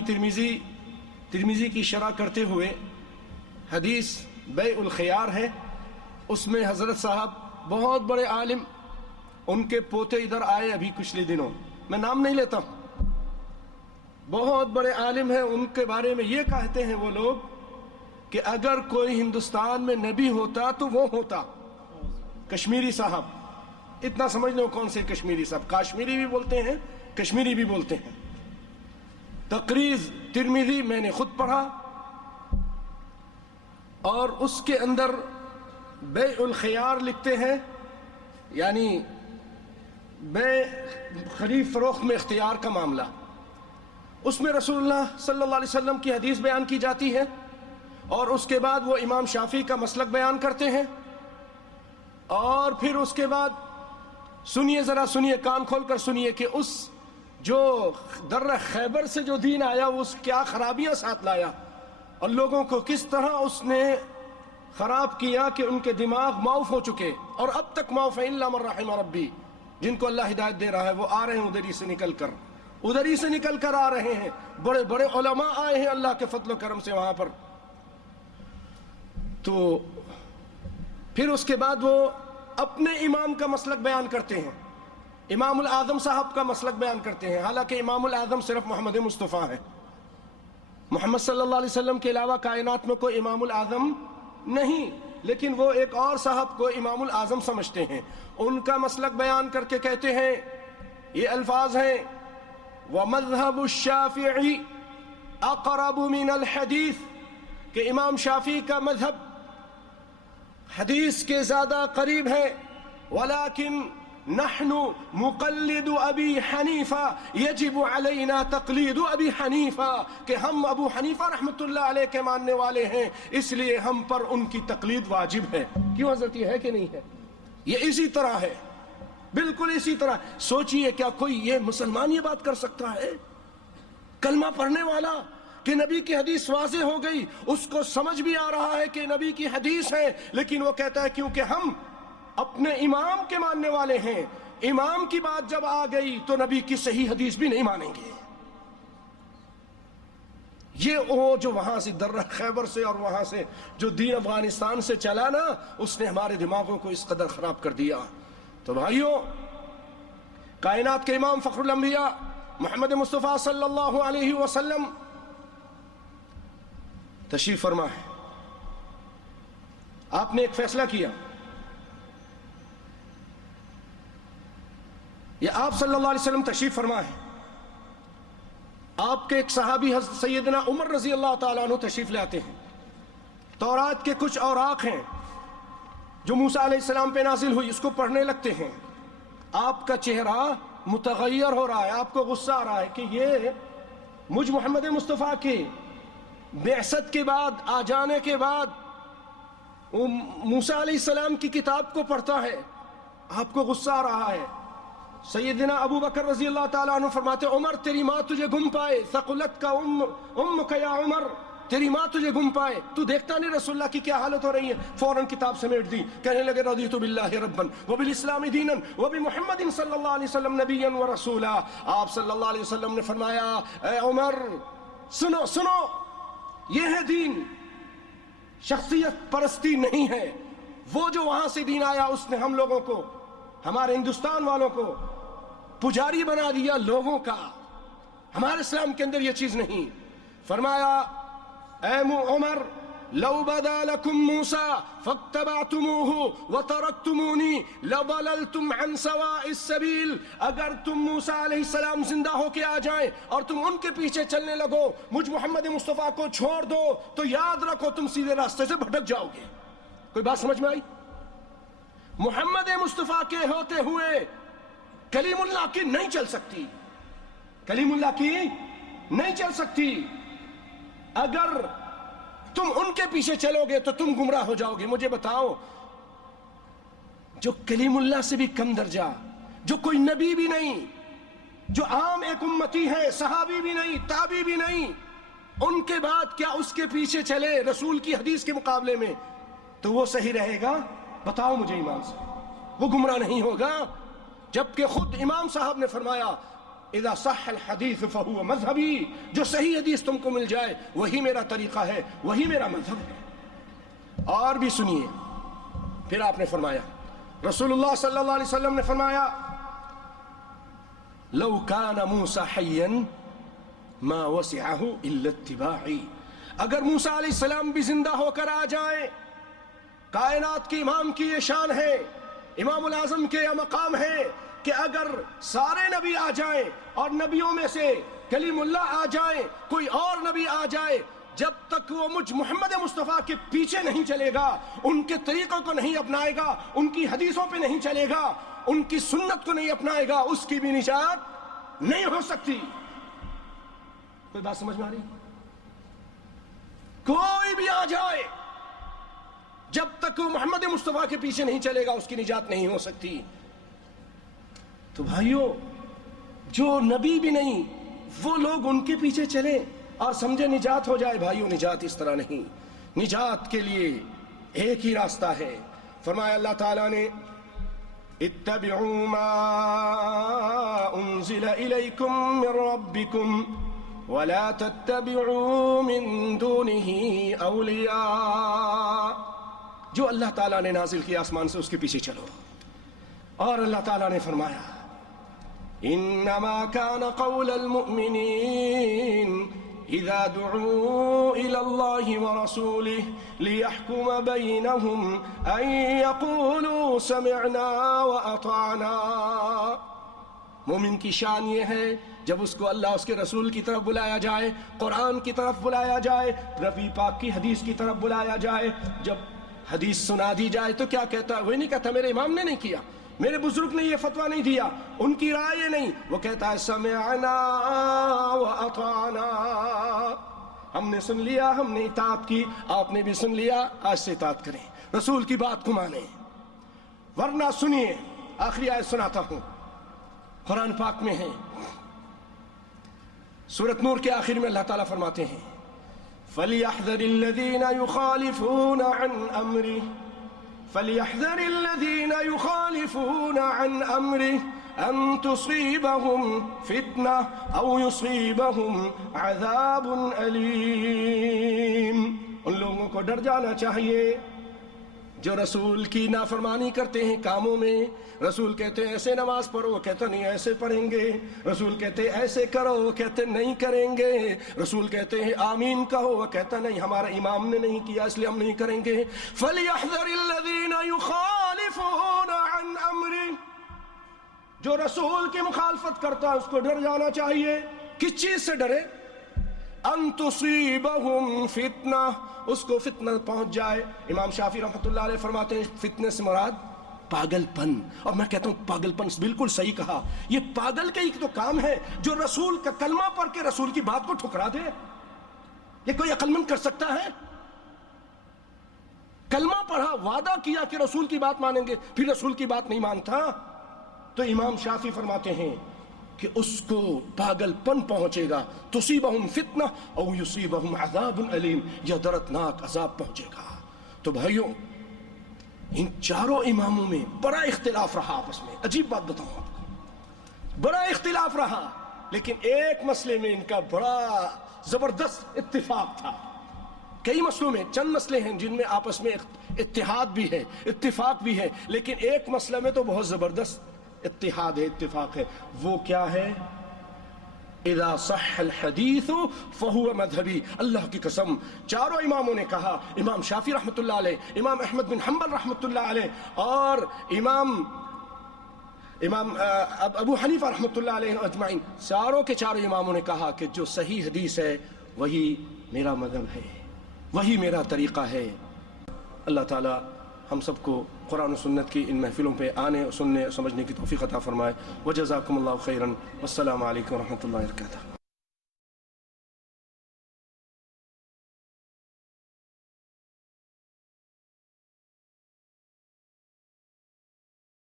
ترمذی کی شرح کرتے ہوئے، حدیث بیع الخیار ہے، اس میں حضرت صاحب بہت بڑے عالم، ان کے پوتے ادھر آئے ابھی پچھلے دنوں، میں نام نہیں لیتا ہوں، بہت بڑے عالم ہیں، ان کے بارے میں یہ کہتے ہیں وہ لوگ کہ اگر کوئی ہندوستان میں نبی ہوتا تو وہ ہوتا کشمیری صاحب۔ اتنا سمجھ لو کون سے کشمیری صاحب، کاشمیری بھی بولتے ہیں، کشمیری بھی بولتے ہیں۔ تقریض ترمذی میں نے خود پڑھا اور اس کے اندر بیع الخیار لکھتے ہیں، یعنی بیع خرید فروخت میں اختیار کا معاملہ، اس میں رسول اللہ صلی اللہ علیہ وسلم کی حدیث بیان کی جاتی ہے، اور اس کے بعد وہ امام شافعی کا مسلک بیان کرتے ہیں، اور پھر اس کے بعد سنیے، ذرا سنیے، کان کھول کر سنیے کہ اس جو در خیبر سے جو دین آیا وہ اس کیا خرابیاں ساتھ لایا اور لوگوں کو کس طرح اس نے خراب کیا کہ ان کے دماغ معاف ہو چکے، اور اب تک معاف ہے الا من رحم ربی۔ جن کو اللہ ہدایت دے رہا ہے وہ آ رہے ہیں ادھر ہی سے نکل کر آ رہے ہیں، بڑے بڑے علماء آئے ہیں اللہ کے فضل و کرم سے وہاں پر۔ تو پھر اس کے بعد وہ اپنے امام کا مسلک بیان کرتے ہیں، امام الاعظم صاحب کا مسلک بیان کرتے ہیں، حالانکہ امام الاعظم صرف محمد مصطفیٰ ہے، محمد صلی اللہ علیہ وسلم کے علاوہ کائنات میں کوئی امام الاعظم نہیں، لیکن وہ ایک اور صاحب کو امام الاعظم سمجھتے ہیں۔ ان کا مسلک بیان کر کے کہتے ہیں، یہ الفاظ ہیں، وَمَذْهَبُ الشَّافِعِ أَقْرَبُ مِنَ الْحَدِيثِ، کہ امام شافعی کا مذہب حدیث کے زیادہ قریب ہے، وَلَكِنْ نحن مقلد ابی حنیفہ یجب علینا تقلید ابی حنیفہ، کہ ہم ابو حنیفہ رحمۃ اللہ علیہ کے ماننے والے ہیں، اس لیے ہم پر ان کی تقلید واجب ہے۔ کیوں حضرت، یہ ہے کہ نہیں ہے؟ یہ اسی طرح ہے، بالکل اسی طرح۔ سوچئے کیا کوئی یہ مسلمان یہ بات کر سکتا ہے، کلمہ پڑھنے والا، کہ نبی کی حدیث واضح ہو گئی، اس کو سمجھ بھی آ رہا ہے کہ نبی کی حدیث ہے، لیکن وہ کہتا ہے کیونکہ ہم اپنے امام کے ماننے والے ہیں، امام کی بات جب آ گئی تو نبی کی صحیح حدیث بھی نہیں مانیں گے۔ یہ وہ جو وہاں سے در خیبر سے اور وہاں سے جو دین افغانستان سے چلا نا، اس نے ہمارے دماغوں کو اس قدر خراب کر دیا۔ تو بھائیوں، کائنات کے امام فخر الانبیاء محمد مصطفیٰ صلی اللہ علیہ وسلم تشریف فرما ہے، آپ نے ایک فیصلہ کیا یہ آپ صلی اللہ علیہ وسلم تشریف فرما ہے. آپ کے ایک صحابی حضرت سیدنا عمر رضی اللہ تعالیٰ عنہ تشریف لے آتے ہیں. تورات کے کچھ اوراق ہیں جو موسیٰ علیہ السلام پہ نازل ہوئی، اس کو پڑھنے لگتے ہیں. آپ کا چہرہ متغیر ہو رہا ہے، آپ کو غصہ آ رہا ہے کہ یہ مجھ محمد مصطفیٰ کے بعثت کے بعد، آ جانے کے بعد موسیٰ علیہ السلام کی کتاب کو پڑھتا ہے. آپ کو غصہ آ رہا ہے. سیدنا ابو بکر رضی اللہ تعالیٰ عنہ فرماتے عمر تیری ماں تجھے گم پائے، ثقلت کا امک یا عمر، تیری ماں تجھے گم پائے، تو دیکھتا نہیں رسول اللہ کی کیا حالت ہو رہی ہے. فوراً کتاب سمیٹ دی، کہنے لگے رضیت باللہ ربا وبالاسلام دینا وبمحمد صلی اللہ علیہ وسلم نبیا ورسولا. آپ صلی اللہ علیہ وسلم نے فرمایا اے عمر سنو سنو، یہ ہے دین، شخصیت پرستی نہیں ہے. وہ جو وہاں سے دین آیا اس نے ہم لوگوں کو، ہمارے ہندوستان والوں کو پجاری بنا دیا لوگوں کا. ہمارے اسلام کے اندر یہ چیز نہیں. فرمایا اے عمر لو بدا لکم موسیٰ فاتبعتموہ وترکتمونی لضللتم عن سواء السبیل. اگر تم موسیٰ علیہ السلام زندہ ہو کے آ جائیں اور تم ان کے پیچھے چلنے لگو، مجھ محمد مصطفیٰ کو چھوڑ دو، تو یاد رکھو تم سیدھے راستے سے بھٹک جاؤ گے. کوئی بات سمجھ میں آئی؟ محمد مصطفیٰ کے ہوتے ہوئے کلیم اللہ کی نہیں چل سکتی، کلیم اللہ کی نہیں چل سکتی. اگر تم ان کے پیچھے چلو گے تو تم گمراہ ہو جاؤ گے. مجھے بتاؤ، جو کلیم اللہ سے بھی کم درجہ، جو کوئی نبی بھی نہیں، جو عام ایک امتی ہے، صحابی بھی نہیں، تابعی بھی نہیں، ان کے بعد کیا اس کے پیچھے چلے رسول کی حدیث کے مقابلے میں تو وہ صحیح رہے گا؟ بتاؤ مجھے ایمان سے. وہ گمراہ نہیں ہوگا. جبکہ خود امام صاحب نے فرمایا اذا صح الحدیث فہو مذہبی، جو صحیح حدیث تم کو مل جائے وہی میرا طریقہ ہے، وہی میرا مذہب ہے. اور بھی سنیے، پھر آپ نے فرمایا، رسول اللہ صلی اللہ علیہ وسلم نے فرمایا لو کان موسیٰ حیا ما وسعہ الا اتباعی. اگر موسیٰ علیہ السلام بھی زندہ ہو کر آ جائیں، کائنات کے امام کی یہ شان ہے، امام العظم کے یہ مقام ہے کہ اگر سارے نبی آ جائیں اور نبیوں میں سے کلیم اللہ آ جائیں، کوئی اور نبی آ جائے، جب تک وہ مجھ محمد مصطفیٰ کے پیچھے نہیں چلے گا، ان کے طریقوں کو نہیں اپنائے گا، ان کی حدیثوں پہ نہیں چلے گا، ان کی سنت کو نہیں اپنائے گا، اس کی بھی نجات نہیں ہو سکتی. کوئی بات سمجھ میں آ رہی؟ کوئی بھی آ جائے، جب تک وہ محمد مصطفیٰ کے پیچھے نہیں چلے گا اس کی نجات نہیں ہو سکتی. تو بھائیو، جو نبی بھی نہیں وہ لوگ ان کے پیچھے چلیں اور سمجھے نجات ہو جائے. بھائیو، نجات اس طرح نہیں. نجات کے لیے ایک ہی راستہ ہے. فرمایا اللہ تعالیٰ نے اتبعوا ما انزل الیکم من ربکم ولا تتبعوا من دونه اولیاء. جو اللہ تعالیٰ نے نازل کیا آسمان سے اس کے پیچھے چلو. اور اللہ تعالیٰ نے فرمایا انما كان قول المؤمنين اذا دعوا الى الله ورسوله ليحكم بينهم ان يقولوا سمعنا واطعنا. مومن کی شان یہ ہے جب اس کو اللہ اس کے رسول کی طرف بلایا جائے، قرآن کی طرف بلایا جائے، نبی پاک کی حدیث کی طرف بلایا جائے، جب حدیث سنا دی جائے تو کیا کہتا ہے؟ وہ نہیں کہتا میرے امام نے نہیں کیا، میرے بزرگ نے یہ فتویٰ نہیں دیا، ان کی رائے یہ نہیں. وہ کہتا ہے سمعنا واطعنا، ہم نے سن لیا، ہم نے اطاعت کی، آپ نے بھی سن لیا، آج سے اطاعت کریں، رسول کی بات کو مانیں. ورنہ سنیے، آخری آیت سناتا ہوں، قرآن پاک میں ہے، سورۃ نور کے آخر میں اللہ تعالیٰ فرماتے ہیں فَلْيَحْذَرِ الَّذِينَ يُخَالِفُونَ عَنْ أَمْرِهِ فَلْيَحْذَرِ الَّذِينَ يُخَالِفُونَ عَنْ أَمْرِهِ أَن تُصِيبَهُمْ فِتْنَةٌ أَوْ يُصِيبَهُمْ عَذَابٌ أَلِيمٌ. ان لوگوں کو ڈر جانا چاہیے جو رسول کی نافرمانی کرتے ہیں کاموں میں. رسول کہتے ہیں ایسے نماز پڑھو، وہ کہتا نہیں ایسے پڑھیں گے. رسول کہتے ہیں ایسے کرو، وہ کہتے نہیں کریں گے. رسول کہتے ہیں آمین کہو، وہ کہتا نہیں ہمارا امام نے نہیں کیا اس لیے ہم نہیں کریں گے. فَلْيَحْذَرِ الَّذِينَ يُخَالِفُونَ عَنْ أَمْرِهِ. جو رسول کی مخالفت کرتا ہے اس کو ڈر جانا چاہیے. کس چیز سے ڈرے؟ ان تصیبہم فتنہ، اس کو فتنہ پہنچ جائے. امام شافعی رحمۃ اللہ علیہ فرماتے ہیں فتنے سے مراد پاگل پن. اور میں کہتا ہوں پاگل پن بالکل صحیح کہا. یہ پاگل کا ہی تو کام ہے جو رسول کا کلمہ پڑھ کے رسول کی بات کو ٹھکرا دے. یہ کوئی عقل مند کر سکتا ہے؟ کلمہ پڑھا، وعدہ کیا کہ رسول کی بات مانیں گے، پھر رسول کی بات نہیں مانتا. تو امام شافعی فرماتے ہیں کہ اس کو پاگل پن پہنچے گا. تصیبہم فتنہ او یصیبہم عذاب علیم، یا دردناک عذاب پہنچے گا. تو بھائیوں ان چاروں اماموں میں بڑا اختلاف رہا آپس میں. عجیب بات بتاؤں آپ کو، بڑا اختلاف رہا، لیکن ایک مسئلے میں ان کا بڑا زبردست اتفاق تھا. کئی مسئلوں میں، چند مسئلے ہیں جن میں آپس میں اتحاد بھی ہے، اتفاق بھی ہے، لیکن ایک مسئلہ میں تو بہت زبردست اتحاد ہے، اتفاق ہے. وہ کیا ہے؟ اذا صح الحدیث فہو مذہبی. اللہ کی قسم چاروں اماموں نے کہا، امام شافعی رحمۃ اللہ علیہ، امام احمد بن حنبل رحمۃ اللہ علیہ، اور امام ابو حنیفہ رحمۃ اللہ علیہ اجمعین، چاروں کے چاروں اماموں نے کہا کہ جو صحیح حدیث ہے وہی میرا مذہب ہے، وہی میرا طریقہ ہے. اللہ تعالی ہم سب کو قرآن و سنت کی ان محفلوں پہ آنے، سننے، سمجھنے کی توفیق عطا فرمائے. وجزاکم اللہ خیرا، والسلام علیکم ورحمۃ اللہ وبرکاتہ.